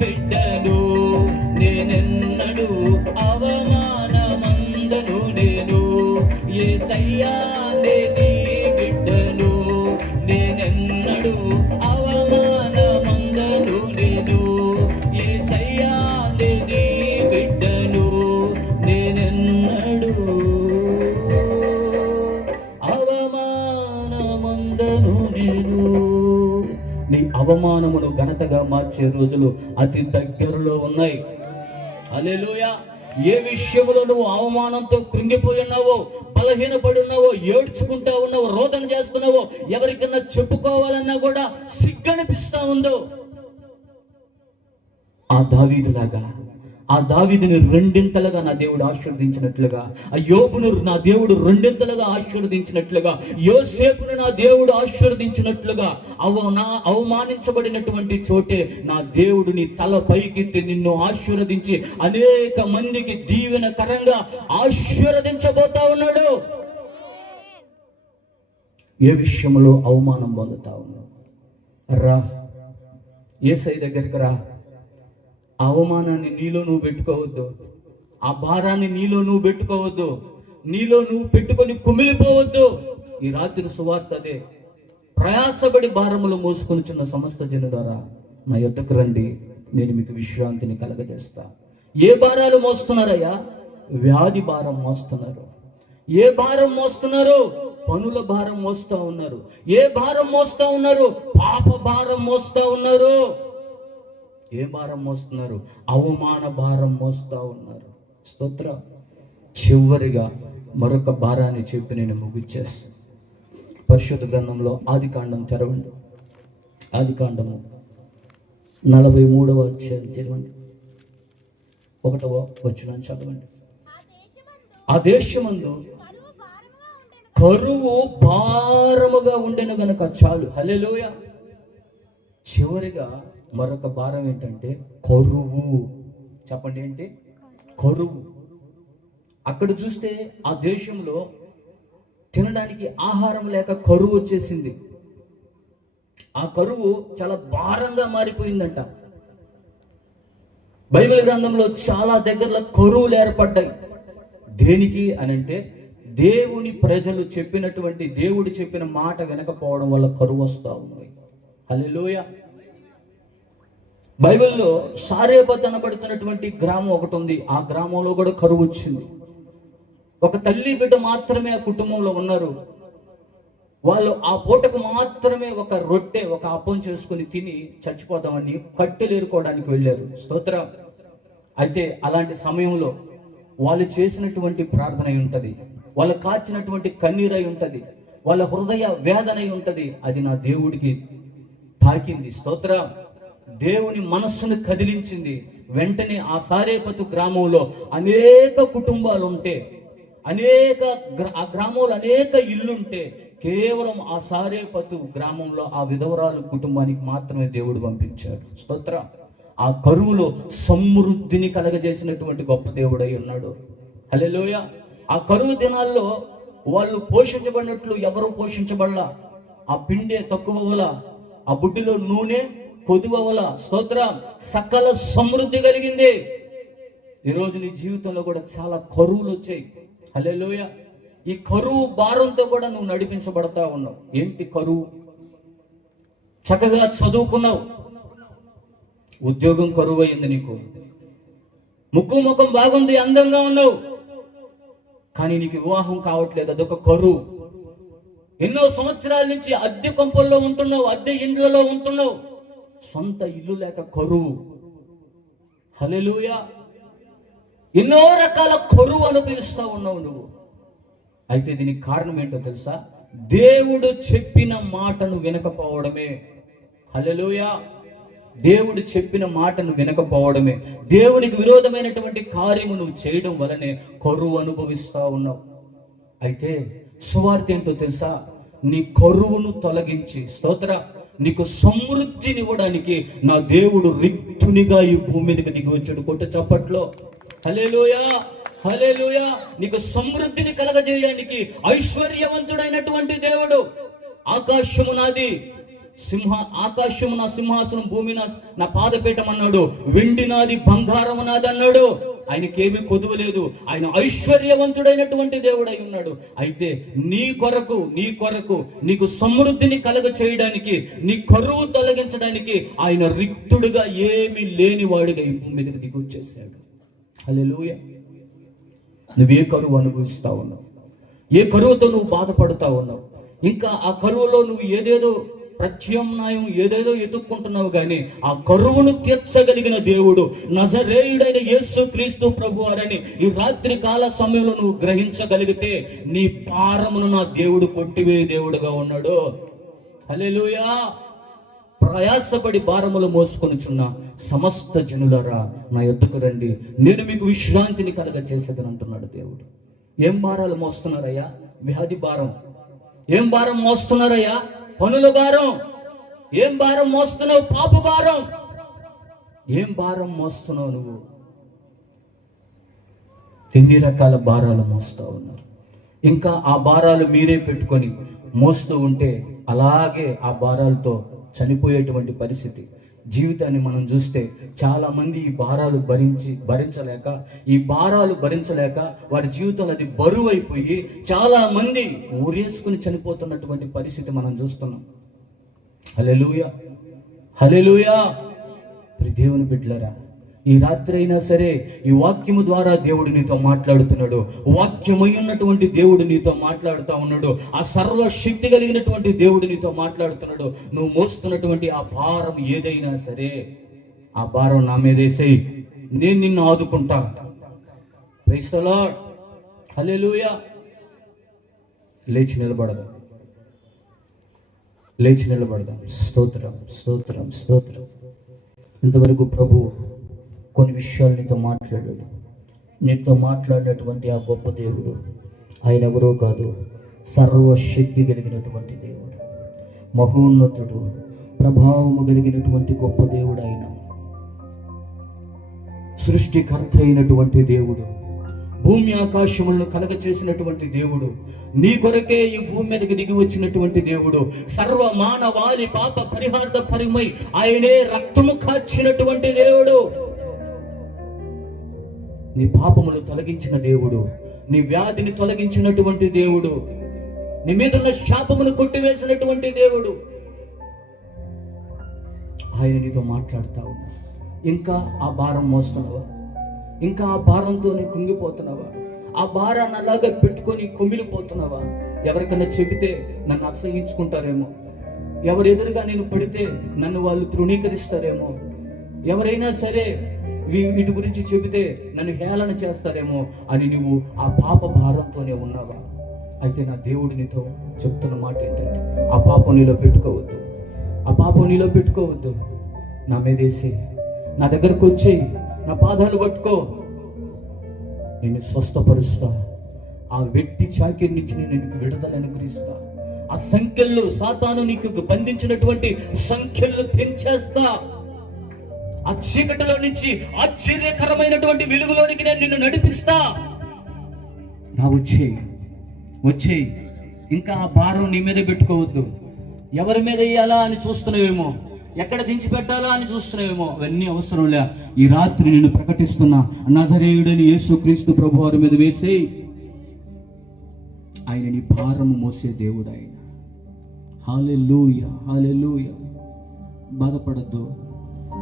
బిడ్డను, నేనెన్నడు అవమానమందను నేను, యేసయ్యా నే నీ బిడ్డను, నేనెన్నడు అవమానమందను నేను, యేసయ్యా నే నీ బిడ్డను, నేనెన్నడు అవమానమందను నేను. నీ అవమానమును ఘనతగా మార్చే రోజులు అతి దగ్గరలో ఉన్నాయి. హల్లెలూయా. ఏ విషయంలో నువ్వు అవమానంతో కృంగిపోయి ఉన్నావో, బలహీనపడి ఉన్నావో, ఏడ్చుకుంటా ఉన్నావో, రోదన చేస్తున్నావో, ఎవరికన్నా చెప్పుకోవాలన్నా కూడా సిగ్గనిపిస్తా ఉందో, ఆ దావీదులాగా, ఆ దావీదుని రెండింతలుగా నా దేవుడు ఆశీర్వదించినట్లుగా, ఆ యోబును నా దేవుడు రెండింతలుగా ఆశీర్వదించినట్లుగా, యోసేపును నా దేవుడు ఆశీర్వదించినట్లుగా, అవమానించబడినటువంటి చోటే నా దేవుడు నీ తల పైకెత్తి నిన్ను ఆశీర్వదించి అనేక మందికి దీవెనకరంగా ఆశీర్వదించబోతా ఉన్నాడు. ఏ విషయంలో అవమానం పొందుతా ఉన్నావు? రా, యేసయ్య దగ్గరికి రా. ఆ అవమానాన్ని నీలో నువ్వు పెట్టుకోవద్దు, ఆ భారాన్ని నీలో నువ్వు పెట్టుకోవద్దు, నీలో నువ్వు పెట్టుకొని కుమిలిపోవద్దు. ఈ రాత్రి సువార్త అదే. ప్రయాసపడి భారములు మోసుకొనిచున్న సమస్త జనులారా నా యొద్దకు రండి, నేను మీకు విశ్రాంతిని కలగజేస్తా. ఏ భారాలు మోస్తున్నారయ్యా? వ్యాధి భారం మోస్తున్నారు. ఏ భారం మోస్తున్నారు? పనుల భారం మోస్తా ఉన్నారు. ఏ భారం మోస్తా ఉన్నారు? పాప భారం మోస్తా ఉన్నారు. ఏ భారం మోస్తున్నారు? అవమాన భారం మోస్తా ఉన్నారు. స్తోత్ర. చివరిగా మరొక భారాన్ని చెప్పి నేను ముగిచ్చేస్తాను. పరిశుద్ధ గ్రంథంలో ఆదికాండం తెరవండి. ఆదికాండము 43వ అధ్యాయం చదవండి. 1వ వచనం చదవండి. ఆ దేశమందు కరువు భారముగా ఉండెను గనక చాలు. హల్లెలూయా. చివరిగా మరొక భారం ఏంటంటే కరువు. చెప్పండి, ఏంటి? కరువు. అక్కడ చూస్తే ఆ దేశంలో తినడానికి ఆహారం లేక కరువు వచ్చేసింది. ఆ కరువు చాలా భారంగా మారిపోయిందంట. బైబిల్ గ్రంథంలో చాలా దగ్గరలో కరువులు ఏర్పడ్డాయి. దేనికి అనంటే దేవుని ప్రజలు చెప్పినటువంటి, దేవుడు చెప్పిన మాట వినకపోవడం వల్ల కరువు వస్తూ ఉంది. హల్లెలూయా. బైబిల్లో సారేపత్ అనబడుతున్నటువంటి గ్రామం ఒకటి ఉంది. ఆ గ్రామంలో కూడా కరువు వచ్చింది. ఒక తల్లి బిడ్డ మాత్రమే ఆ కుటుంబంలో ఉన్నారు. వాళ్ళు ఆ పూటకు మాత్రమే ఒక రొట్టె, ఒక అప్పం చేసుకుని తిని చచ్చిపోదామని కట్టెలు ఏరుకోవడానికి వెళ్ళారు. స్తోత్రం. అయితే అలాంటి సమయంలో వాళ్ళు చేసినటువంటి ప్రార్థన అయి ఉంటది, వాళ్ళు కార్చినటువంటి కన్నీరై ఉంటది, వాళ్ళ హృదయ వేదన అయి ఉంటది. అది నా దేవుడికి తాకింది. స్తోత్రం. దేవుని మనస్సును కదిలించింది. వెంటనే ఆ సారేపతు గ్రామంలో అనేక కుటుంబాలు ఉంటే, ఆ గ్రామంలో అనేక ఇల్లుంటే, కేవలం ఆ సారేపతు గ్రామంలో ఆ విధవరాలు కుటుంబానికి మాత్రమే దేవుడు పంపించాడు. స్తోత్రం. ఆ కరువులో సమృద్ధిని కలగజేసినటువంటి గొప్ప దేవుడై ఉన్నాడు. హల్లెలూయా. ఆ కరువు దినాల్లో వాళ్ళు పోషించబడినట్లు ఎవరు పోషించబడలా. ఆ పిండే తక్కువవల, ఆ బుడ్డిలో నూనె కొదువవల. స్తోత్రం. సకల సమృద్ధి కలిగింది. ఈరోజు నీ జీవితంలో కూడా చాలా కరువులు వచ్చాయి. హల్లెలూయా. ఈ కరువు భారంతో కూడా నువ్వు నడిపించబడతా ఉన్నావు. ఏంటి కరువు? చక్కగా చదువుకున్నావు, ఉద్యోగం కరువు అయింది నీకు. ముఖం బాగుంది, అందంగా ఉన్నావు, కానీ నీకు వివాహం కావట్లేదు. అదొక కరువు. ఎన్నో సంవత్సరాల నుంచి అద్దె కొంపల్లో ఉంటున్నావు, అద్దె ఇండ్లలో ఉంటున్నావు, సొంత ఇల్లు లేక కరువు. హల్లెలూయా. ఎన్నో రకాల కరువు అనుభవిస్తా ఉన్నావు నువ్వు. అయితే దీనికి కారణం ఏంటో తెలుసా? దేవుడు చెప్పిన మాటను వినకపోవడమే. హల్లెలూయా. దేవుడు చెప్పిన మాటను వినకపోవడమే. దేవునికి విరోధమైనటువంటి కార్యము నువ్వు చేయడం వలనే కరువు అనుభవిస్తా ఉన్నావు. అయితే సువార్త ఏంటో తెలుసా? నీ కరువును తొలగించి, స్తోత్ర, నీకు సమృద్ధినివ్వడానికి నా దేవుడు రిక్తునిగా ఈ భూమి మీదకి దిగి వచ్చాడు. కొట్ట చప్పట్లో. హల్లెలూయా, హల్లెలూయా. నీకు సమృద్ధిని కలగజేయడానికి ఐశ్వర్యవంతుడైనటువంటి దేవుడు. ఆకాశము నాది, ఆకాశము నా సింహాసనం, భూమి నా పాదపీఠం అన్నాడు. వెండి నాది, బంగారము నాది అన్నాడు. ఆయనకేమీ కొదువలేదు. ఆయన ఐశ్వర్యవంతుడైనటువంటి దేవుడై ఉన్నాడు. అయితే నీ కొరకు నీకు సమృద్ధిని కలగ చేయడానికి, నీ కరువు తొలగించడానికి ఆయన రిక్తుడుగా, ఏమీ లేనివాడుగా ఈ భూమి మీదకి దిగి వచ్చేసాడు. హల్లెలూయా. నువ్వే కరువు అనుభవిస్తా ఉన్నావు? ఏ కరువుతో నువ్వు బాధపడుతా ఉన్నావు? ఇంకా ఆ కరువులో నువ్వు ఏదేదో ప్రత్యామ్నాయం ఏదేదో ఎదుక్కుంటున్నావు, కానీ ఆ కరువును తీర్చగలిగిన దేవుడు నజరేయుడైన యేసు క్రీస్తు ప్రభువారని ఈ రాత్రి కాల సమయంలో నువ్వు గ్రహించగలిగితే నీ భారమును నా దేవుడు కొట్టివే దేవుడుగా ఉన్నాడు. హల్లెలూయా. ప్రయాసపడి భారములు మోసుకొనుచున్న సమస్త జనులరా నా యొద్దకు రండి, నేను మీకు విశ్రాంతిని కలగ చేసేదని అంటున్నాడు దేవుడు. ఏం భారాలు మోస్తున్నారయ్యా? వ్యాధి భారం. ఏం భారం మోస్తున్నారయ్యా? పనుల భారం. ఏం భారం మోస్తున్నావు? పాప భారం. ఏం భారం మోస్తున్నావు నువ్వు? ఎన్ని రకాల భారాలు మోస్తూ ఉన్నారు. ఇంకా ఆ భారాలు మీరే పెట్టుకొని మోస్తూ ఉంటే అలాగే ఆ భారాలతో చనిపోయేటువంటి పరిస్థితి. జీవితాన్ని మనం చూస్తే చాలా మంది ఈ భారాలు భరించలేక వారి జీవితంలో అది బరువు అయిపోయి చాలా మంది ఊరేసుకుని చనిపోతున్నటువంటి పరిస్థితి మనం చూస్తున్నాం. హల్లెలూయా, హల్లెలూయా. దేవుని బిడ్డలారా, ఈ రాత్రి అయినా సరే ఈ వాక్యము ద్వారా దేవుడు నీతో మాట్లాడుతున్నాడు. వాక్యమై ఉన్నటువంటి దేవుడు నీతో మాట్లాడుతూ ఉన్నాడు. ఆ సర్వశక్తి కలిగినటువంటి దేవుడు నీతో మాట్లాడుతున్నాడు. నువ్వు మోస్తున్నటువంటి ఆ భారం ఏదైనా సరే, ఆ భారం నా మీదేసేయ్, నేను నిన్ను ఆదుకుంటా. Praise the Lord. హల్లెలూయా. లేచి నిలబడదాం. స్తోత్రం, స్తోత్రం, స్తోత్రం. ఇంతవరకు ప్రభు కొన్ని విషయాలు నీతో మాట్లాడినటువంటి ఆ గొప్ప దేవుడు ఆయన ఎవరో కాదు, సర్వశక్తి కలిగినటువంటి దేవుడు, మహోన్నతుడు, ప్రభావము కలిగినటువంటి గొప్ప దేవుడు ఆయన. సృష్టికర్త అయినటువంటి దేవుడు, భూమి ఆకాశములను కలగ చేసినటువంటి దేవుడు, నీ కొరకే ఈ భూమి మీదకి దిగి వచ్చినటువంటి దేవుడు, సర్వ మానవాళి పాప పరిహార్థ పరిమై ఆయనే రక్తము కార్చినటువంటి దేవుడు, నీ పాపములు తొలగించిన దేవుడు, నీ వ్యాధిని తొలగించినటువంటి దేవుడు, నీ మీద ఉన్న శాపమును కొట్టివేసినటువంటి దేవుడు. ఆయన నీతో మాట్లాడుతా ఉన్నా. ఇంకా ఆ భారం మోస్తున్నావా? ఇంకా ఆ భారంతోనే కుంగిపోతున్నావా? ఆ భారాన్ని అలాగా పెట్టుకొని కుమిలిపోతున్నావా? ఎవరికన్నా చెబితే నన్ను అసహించుకుంటారేమో, ఎవరు ఎదురుగా నేను పడితే నన్ను వాళ్ళు తృణీకరిస్తారేమో, ఎవరైనా సరే వీటి గురించి చెబితే నన్ను హేళన చేస్తారేమో అని నువ్వు ఆ పాప భారంతోనే ఉన్నావా? అయితే నా దేవుడు నీతో చెప్తున్న మాట ఏంటంటే, ఆ పాపం నీలో పెట్టుకోవద్దు, ఆ పాపం నీలో పెట్టుకోవద్దు. నా మీదేసి నా దగ్గరకు వచ్చి నా పాదాలు పట్టుకో, నేను స్వస్థపరుస్తా. ఆ వ్యక్తి చాకిరి నుంచి నేను విడుదల అనుగ్రహిస్తా. ఆ సంఖ్యలు సాతాను నీకు బంధించినటువంటి సంఖ్యలు తెంచేస్తా. ఆ చీకటిలో నుంచి ఆశ్చర్యకరమైనటువంటి వెలుగులోనికి నేను నిన్ను నడిపిస్తా. నా వచ్చే ఇంకా ఆ భారం నీ మీద పెట్టుకోవద్దు. ఎవరి మీద వేయాలా అని చూస్తున్నావేమో, ఎక్కడ దించి పెట్టాలా అని చూస్తున్నావేమో, అవన్నీ అవసరం లే. ఈ రాత్రి నేను ప్రకటిస్తున్నా, నజరేయుడని యేసుక్రీస్తు ప్రభువారి మీద వేసేయి. ఆయన నీ భారము మోసే దేవుడు ఆయన. హల్లెలూయా, హల్లెలూయా. బాధపడద్దు.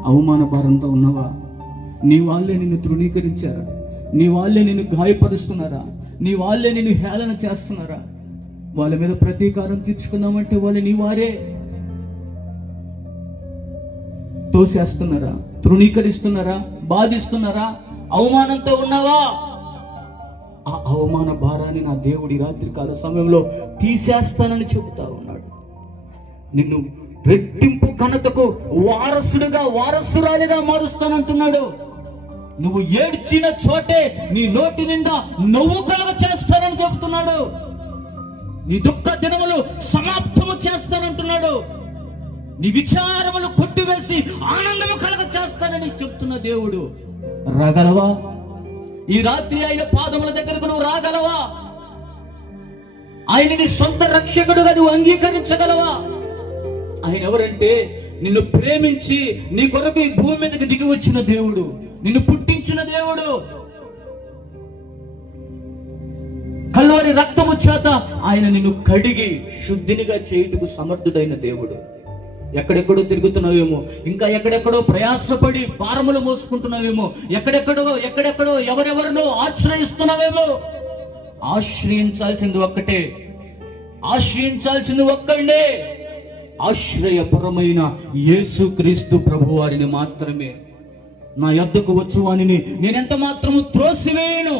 అవమాన భారంతో ఉన్నవా? నీ వాళ్ళే నిన్ను తృణీకరించారా? నీ వాళ్ళే నిన్ను గాయపరుస్తున్నారా? నీ వాళ్ళే నిన్ను హేళన చేస్తున్నారా? వాళ్ళ మీద ప్రతీకారం తీర్చుకున్నామంటే వాళ్ళు నీ వారే. తోసేస్తున్నారా? తృణీకరిస్తున్నారా? బాధిస్తున్నారా? అవమానంతో ఉన్నావా? ఆ అవమాన భారాన్ని నా దేవుడి రాత్రికాల సమయంలో తీసేస్తానని చెబుతా ఉన్నాడు. నిన్ను రెట్టింపు ఘనతకు వారసుడుగా, వారసురాలిగా మారుస్తానంటున్నాడు. నువ్వు ఏడ్చిన చోటే నీ నోటి నిండా నవ్వు కలుగ చేస్తానని చెబుతున్నాడు. నీ దుఃఖ దినములు సమాప్తము చేస్తానంటున్నాడు. నీ విచారములు కొట్టివేసి ఆనందము కలుగ చేస్తానని చెప్తున్న దేవుడు. రాగలవా? ఈ రాత్రి ఆయన పాదముల దగ్గరకు నువ్వు రాగలవా? ఆయన నీ సొంత రక్షకుడుగా నువ్వు అంగీకరించగలవా? ఆయన ఎవరంటే, నిన్ను ప్రేమించి నీ కొరకు ఈ భూమి మీదకి దిగి వచ్చిన దేవుడు, నిన్ను పుట్టించిన దేవుడు, కల్వరి రక్తము చేత ఆయన నిన్ను కడిగి శుద్ధినిగా చేయుటకు సమర్థుడైన దేవుడు. ఎక్కడెక్కడో తిరుగుతున్నావేమో, ఇంకా ఎక్కడెక్కడో ప్రయాసపడి భారములు మోసుకుంటున్నావేమో, ఎక్కడెక్కడో ఎవరెవరినో ఆశ్రయిస్తున్నావేమో. ఆశ్రయించాల్సింది ఒక్కటే, ఆశ్రయించాల్సింది ఒక్కడే, ఆశ్రయపురమైన యేసుక్రీస్తు ప్రభువారిని మాత్రమే. నా యొద్దకు వచ్చు వానిని నేనెంత మాత్రము త్రోసివేయను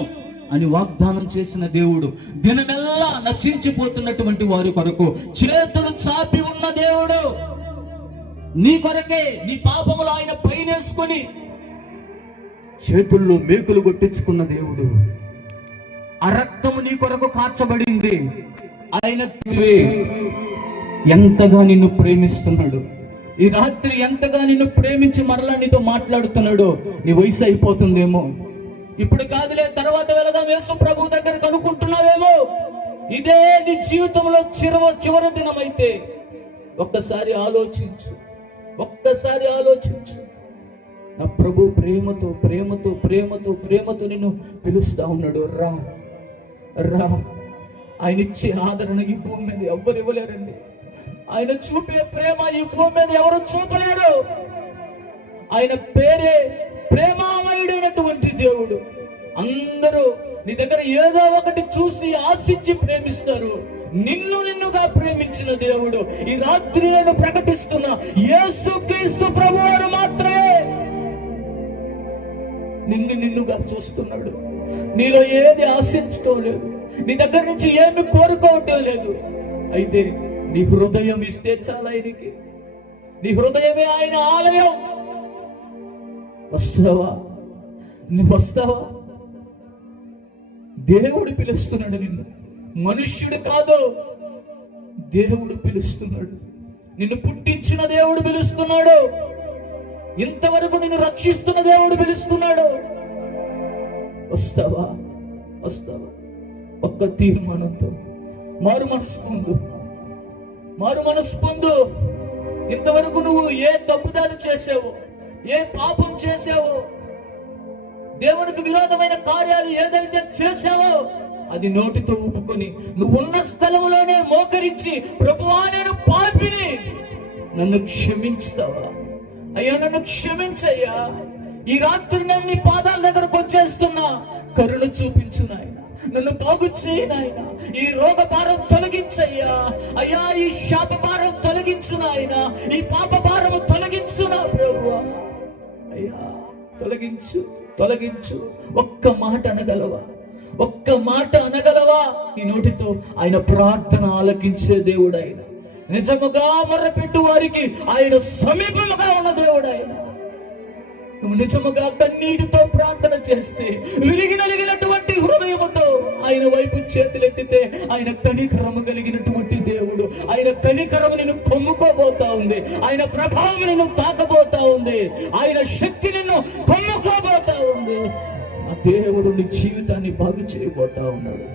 అని వాగ్దానం చేసిన దేవుడు, దినమెల్లా నశించిపోతున్నటువంటి వారి కొరకు చేతులు చాపి ఉన్న దేవుడు, నీ కొరకే నీ పాపములు ఆయన పైనేసుకొని చేతుల్లో మేకులు కొట్టించుకున్న దేవుడు. ఆ రక్తము నీ కొరకు కార్చబడింది. ఆయన ఎంతగా నిన్ను ప్రేమిస్తున్నాడు. ఈ రాత్రి ఎంతగా నిన్ను ప్రేమించి మరలా నీతో మాట్లాడుతున్నాడు. నీ వయసు అయిపోతుందేమో, ఇప్పుడు కాదులే తర్వాత వెళదాం యేసు ప్రభు దగ్గరకు అనుకుంటున్నావేమో. ఇదే నీ జీవితంలో చివరి దినం అయితే ఒక్కసారి ఆలోచించు. నా ప్రభు ప్రేమతో ప్రేమతో ప్రేమతో ప్రేమతో నిన్ను పిలుస్తా ఉన్నాడు. రా రా. ఆయన ఇచ్చే ఆదరణ ఈ భూమి మీద ఎవ్వరు ఇవ్వలేరండి. ఆయన చూపే ప్రేమ ఈ భూమి మీద ఎవరు చూపలేరు. ఆయన పేరే ప్రేమామయుడైనటువంటి దేవుడు. అందరూ నీ దగ్గర ఏదో ఒకటి చూసి ఆశించి ప్రేమిస్తారు. నిన్నుగా ప్రేమించిన దేవుడు ఈ రాత్రి నేను ప్రకటిస్తున్నా, యేసుక్రీస్తు ప్రభువారు మాత్రమే నిన్నుగా చూస్తున్నాడు. నీలో ఏది ఆశించటం లేదు, నీ దగ్గర నుంచి ఏమి కోరుకోవటం లేదు. అయితే నీ హృదయం ఇస్తే చాలా ఆయనకి. నీ హృదయమే ఆయన ఆలయం. నువ్వు వస్తావా? దేవుడు పిలుస్తున్నాడు నిన్ను, మనుష్యుడు కాదు. దేవుడు పిలుస్తున్నాడు. నిన్ను పుట్టించిన దేవుడు పిలుస్తున్నాడు. ఇంతవరకు నిన్ను రక్షిస్తున్న దేవుడు పిలుస్తున్నాడు. వస్తావా? వస్తావా? ఒక్క తీర్మానంతో మారు మనసు పొందు. ఇంతవరకు నువ్వు ఏ తప్పుదారి చేసావో, ఏ పాపం చేసావో, దేవునికి విరోధమైన కార్యాలు ఏదైతే చేసావో అది నోటితో ఒప్పుకొని నువ్వున్న స్థలంలోనే మోకరించి, ప్రభువా నేను పాపిని, నన్ను క్షమించుతావా? అయ్యా నన్ను క్షమించయ్యా, ఈ రాత్రి నేను నీ పాదాల దగ్గరకు వచ్చేస్తున్నా, కరుణ చూపించు నాయన, నన్ను బాగు చేయి నాయన, ఈ రోగ భారం తొలగించయ్యా, అయ్యా ఈ శాప భారం తొలగించు నాయన, ఈ పాప భారం తొలగించు నా ప్రభువా, అయ్యా తొలగించు. ఒక్క మాట అనగలవా? నీ నోటితో ఆయన ప్రార్థన ఆలకించే దేవుడు ఆయన. నిజముగా మొర్రపెట్టు వారికి ఆయన సమీపంగా ఉన్న దేవుడు ఆయన. నువ్వు నిజముగా కన్నీటితో ప్రార్థన చేస్తే, విరిగి నలిగినటువంటి హృదయముతో ఆయన వైపు చేతులెత్తితే, ఆయన కనికరము కలిగినటువంటి దేవుడు. ఆయన కనికరము నిన్ను కొమ్ముకోబోతా ఉంది. ఆయన ప్రభావం నిన్ను తాకబోతా ఉంది. ఆయన శక్తి నిన్ను కొమ్ముకోబోతా ఉంది. ఆ దేవుడు నీ జీవితాన్ని బాగు చేయబోతా ఉన్నాడు.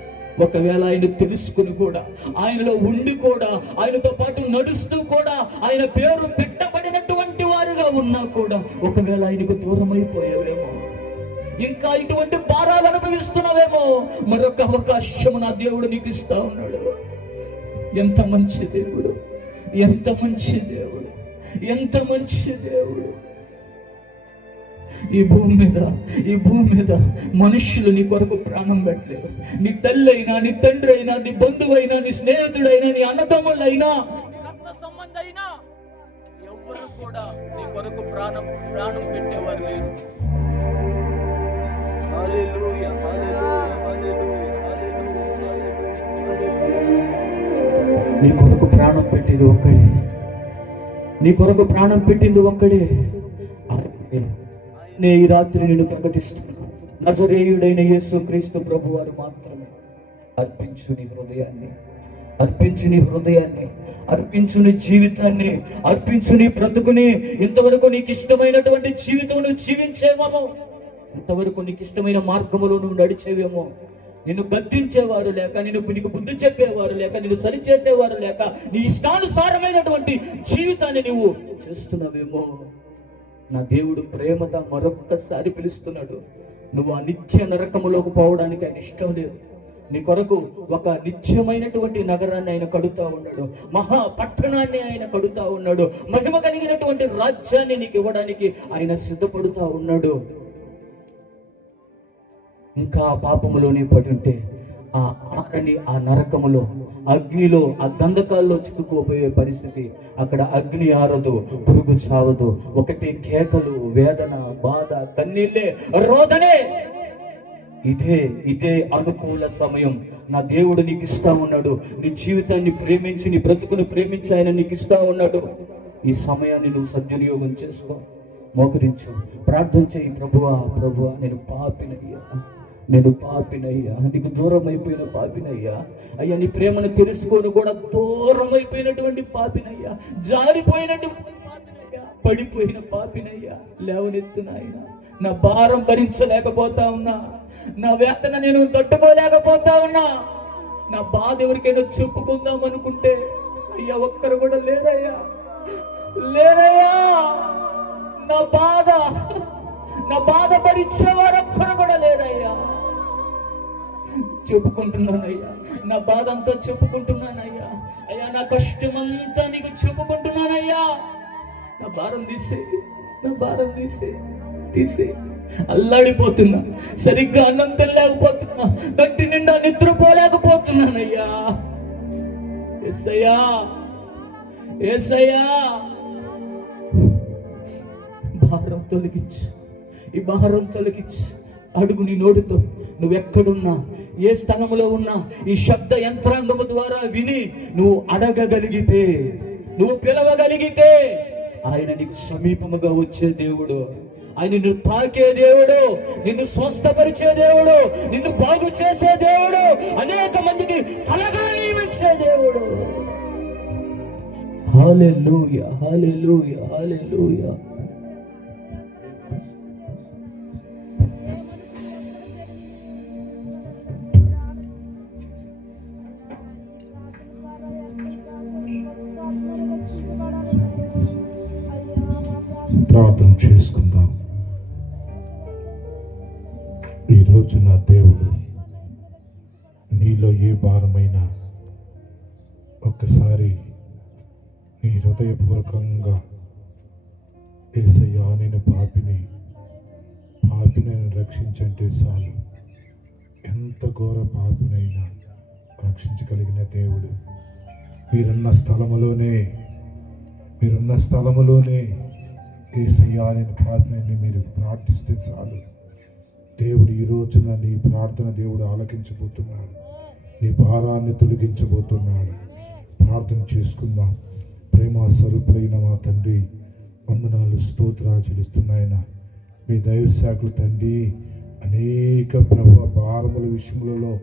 ఒకవేళ ఆయన తెలుసుకుని కూడా, ఆయనలో ఉండి కూడా, ఆయనతో పాటు నడుస్తూ కూడా, ఆయన పేరు పెట్టబడినటువంటి వారుగా ఉన్నా కూడా, ఒకవేళ ఆయనకు దూరం అయిపోయావేమో, ఇంకా ఇటువంటి భారాలు అనుభవిస్తున్నావేమో, మరొక అవకాశం నా దేవుడు నీకు ఇస్తా ఉన్నాడు. ఎంత మంచి దేవుడు, ఎంత మంచి దేవుడు, ఎంత మంచి దేవుడు. ఈ భూమి మీద మనుష్యులు నీ కొరకు ప్రాణం పెట్టలేరు. నీ తల్లి అయినా, నీ తండ్రి అయినా, నీ బంధువైనా, నీ స్నేహితుడైనా, నీ అన్నదమ్ములైనా, రక్త సంబంధైనా ఎవరు కూడా నీ కొరకు ప్రాణం పెట్టేవారు లేరు. హల్లెలూయా, హల్లెలూయా, హల్లెలూయా, హల్లెలూయా. నీ కొరకు ప్రాణం పెట్టేది ఒక్కడే. నే ఈ రాత్రి నేను ప్రకటిస్తున్నాను. నజరేయుడైన యేసుక్రీస్తు ప్రభువారు మాత్రమే. అర్పించు నీ హృదయాన్ని, అర్పించు నీ జీవితాన్ని, అర్పించు నీ బ్రతుకుని. ఇంతవరకు నీకు ఇష్టమైనటువంటి జీవితం నువ్వు జీవించేవేమో, ఇంతవరకు నీకు ఇష్టమైన మార్గములో నువ్వు నడిచేవేమో, నిన్ను గద్దించేవారు లేక, నీకు బుద్ధి చెప్పేవారు లేక, నిన్ను సరిచేసేవారు లేక, నీ ఇష్టానుసారమైనటువంటి జీవితాన్ని నువ్వు చేస్తున్నావేమో. నా దేవుడు ప్రేమగా మరొక్కసారి పిలుస్తున్నాడు. నువ్వు ఆ నిత్య నరకములోకి పోవడానికి ఆయన ఇష్టం లేదు. నీ కొరకు ఒక నిత్యమైనటువంటి నగరాన్ని ఆయన కడుతా ఉన్నాడు. మహా పట్టణాన్ని ఆయన కడుతా ఉన్నాడు. మహిమ కలిగినటువంటి రాజ్యాన్ని నీకు ఇవ్వడానికి ఆయన సిద్ధపడుతా ఉన్నాడు. ఇంకా పాపములోనే పడి ఉంటే ఆ నరకములో, అగ్నిలో, ఆ గంధకాల్లో చిక్కుకోపోయే పరిస్థితి. అక్కడ అగ్ని ఆరదు, పురుగు చావదు, ఒకటే కేకలు, వేదన, బాధ, కన్నీళ్ళే, రోదనే. ఇదే అనుకూల సమయం. నా దేవుడు నీకు ఇస్తా ఉన్నాడు. నీ జీవితాన్ని ప్రేమించి, నీ బ్రతుకును ప్రేమించి ఆయన నీకు ఇస్తా ఉన్నాడు. ఈ సమయాన్ని నువ్వు సద్వినియోగం చేసుకో. మోకరించు, ప్రార్థన చేయి. ప్రభువా, నేను పాపినయ్యా, నీకు దూరం అయిపోయిన పాపినయ్యా. అయ్యా, నీ ప్రేమను తెలుసుకొని కూడా దూరం అయిపోయినటువంటి పాపినయ్యా, జారిపోయినటువంటి పాపినయ్యా, పడిపోయిన పాపినయ్యా. లేవనెత్తు నాయన. నా భారం భరించలేకపోతా ఉన్నా, నా వేదన నేను తట్టుకోలేకపోతా ఉన్నా, నా బాధ ఎవరికైనా చెప్పుకుందాం అనుకుంటే అయ్యా ఒక్కరు కూడా లేదయ్యా. నా బాధ భరించేవారు ఒక్కరు కూడా లేదయ్యా. చెప్పుకుంటున్నానయ్యా, నా బాధ అంతా చెప్పుకుంటున్నానయ్యా. అయ్యా, నా కష్టమంతా నీకు చెప్పుకుంటున్నానయ్యా. నా భారం తీసే. అల్లాడిపోతున్నా, సరిగ్గా అన్నం తినలేకపోతున్నా, గట్టి నిండా నిద్రపోలేకపోతున్నానయ్యా. యేసయ్యా, ఈ భారం తొలగించు. అడుగు నీ నోటితో. నువ్వెక్కడున్నా, ఏ స్థలంలో ఉన్నా, ఈ శబ్ద యంత్రాంగము ద్వారా విని నువ్వు అడగగలిగితే, నువ్వు పిలవగలిగితే ఆయన నీకు సమీపముగా వచ్చే దేవుడు. ఆయన నిన్ను తాకే దేవుడు, నిన్ను స్వస్థపరిచే దేవుడు, నిన్ను బాగు చేసే దేవుడు, అనేక మందికి తలగా నియమించే దేవుడు. హల్లెలూయా, హల్లెలూయా, హల్లెలూయా. ప్రార్థన చేసుకుందాం. ఈరోజు నా దేవుడు నీలో ఏ భారమైనా ఒక్కసారి నీ హృదయపూర్వకంగా యేసయ్యా నేను పాపిని రక్షించంటే చాలు. ఎంత ఘోర పాపినైనా రక్షించగలిగిన దేవుడు మీరున్న స్థలములోనే యేసయ్యా నేను పాపిని మీరు ప్రార్థిస్తే చాలు. దేవుడు ఈ రోజున నీ ప్రార్థన దేవుడు ఆలకించబోతున్నాడు. నీ భారాన్ని తొలగించబోతున్నాడు. ప్రార్థన చేసుకుందాం. ప్రేమ స్వరూపుడైన మా తండ్రి, వందనాలు స్తోత్రాలు చెల్లిస్తున్నాయన. మీ దైవ శాఖలు తండ్రి అనేక భారముల విషయములలో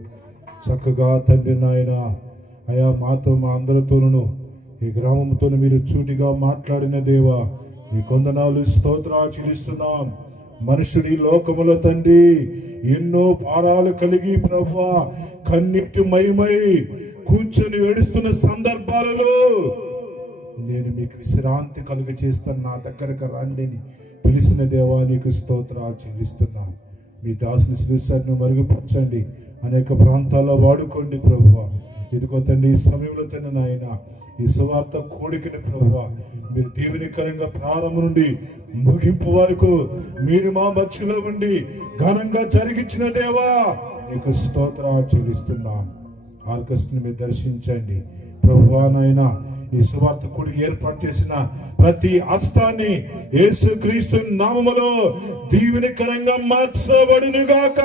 చక్కగా తండ్రి నాయన అయా మాతో మా అందరితోనూ ఈ గ్రామంతో మీరు చూటిగా మాట్లాడిన దేవా మీ కొందనాలు స్తోత్రాలు చెల్లిస్తున్నాం. మనుషుడి లోకములో తండ్రి ఎన్నో భారాలు కలిగి ప్రభువా కన్నీటి మయమై కూర్చొని ఏడుస్తున్న సందర్భాలలో నేను మీకు విశ్రాంతి కలుగ చేస్తాను, నా దగ్గరకు రండిని పిలిచిన దేవా నీకు స్తోత్రాలు చెల్లిస్తున్నాను. మీ దాసుని శ్రీసారిని మరుగుపరచండి, అనేక ప్రాంతాల్లో వాడుకోండి ప్రభువా. ఇదిగో తండ్రి ఈ సమయంలో తండ్రి నాయన ఈ సువార్త కోడికని ప్రభువా మీరు దీవెనికరంగా ప్రారంభం నుండి ముగింపు వరకు మీరు మా మధ్యలో ఉండి ఘనంగా జరిగించిన దేవా నీకు స్తోత్రాలు చెల్లిస్తున్నాను. ఆర్కెస్ట్రాని మీరు దర్శించండి ప్రభువా నాయన. ఈ సువార్త కూడికి ఏర్పాటు చేసిన ప్రతి హస్తాన్ని యేసుక్రీస్తు నామములో దీవెనికరంగా మార్చబడునుగాక.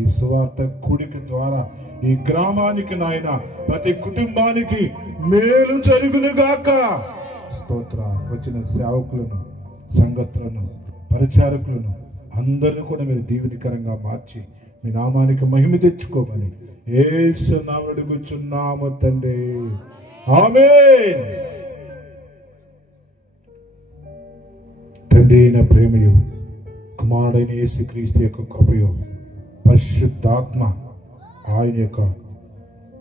ఈ సువార్త కూడిక ద్వారా ఈ గ్రామానికి నాయన ప్రతి కుటుంబానికి మేలు జరుగునుగాక. స్తోత్ర. వచ్చిన సేవకులను, సంఘస్థులను, పరిచారకులను అందరిని కూడా మీరు దీవెనికరంగా మార్చి మీ నామానికి మహిమ తెచ్చుకోమని యేసు నామమున అడుగుచున్నాము తండ్రి. ఆమేన్. తండ్రి అయిన ప్రేమయు కుమారుడైన యేసుక్రీస్తు యొక్క కృపయు పరిశుద్ధాత్మ ఆయన యొక్క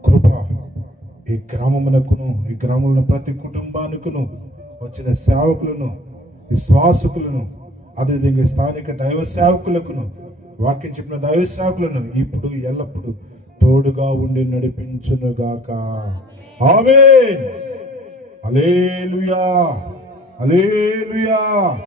కృప ఈ గ్రామమునకును ఈ గ్రామంలో ప్రతి కుటుంబానికును వచ్చిన సేవకులను విశ్వాసకులను అదేవిధంగా స్థానిక దైవ సేవకులకును వాక్యం చెప్పిన దైవ సేవకులను ఇప్పుడు ఎల్లప్పుడూ తోడుగా ఉండి నడిపించునుగాక. ఆమేన్. హల్లెలూయా, హల్లెలూయా.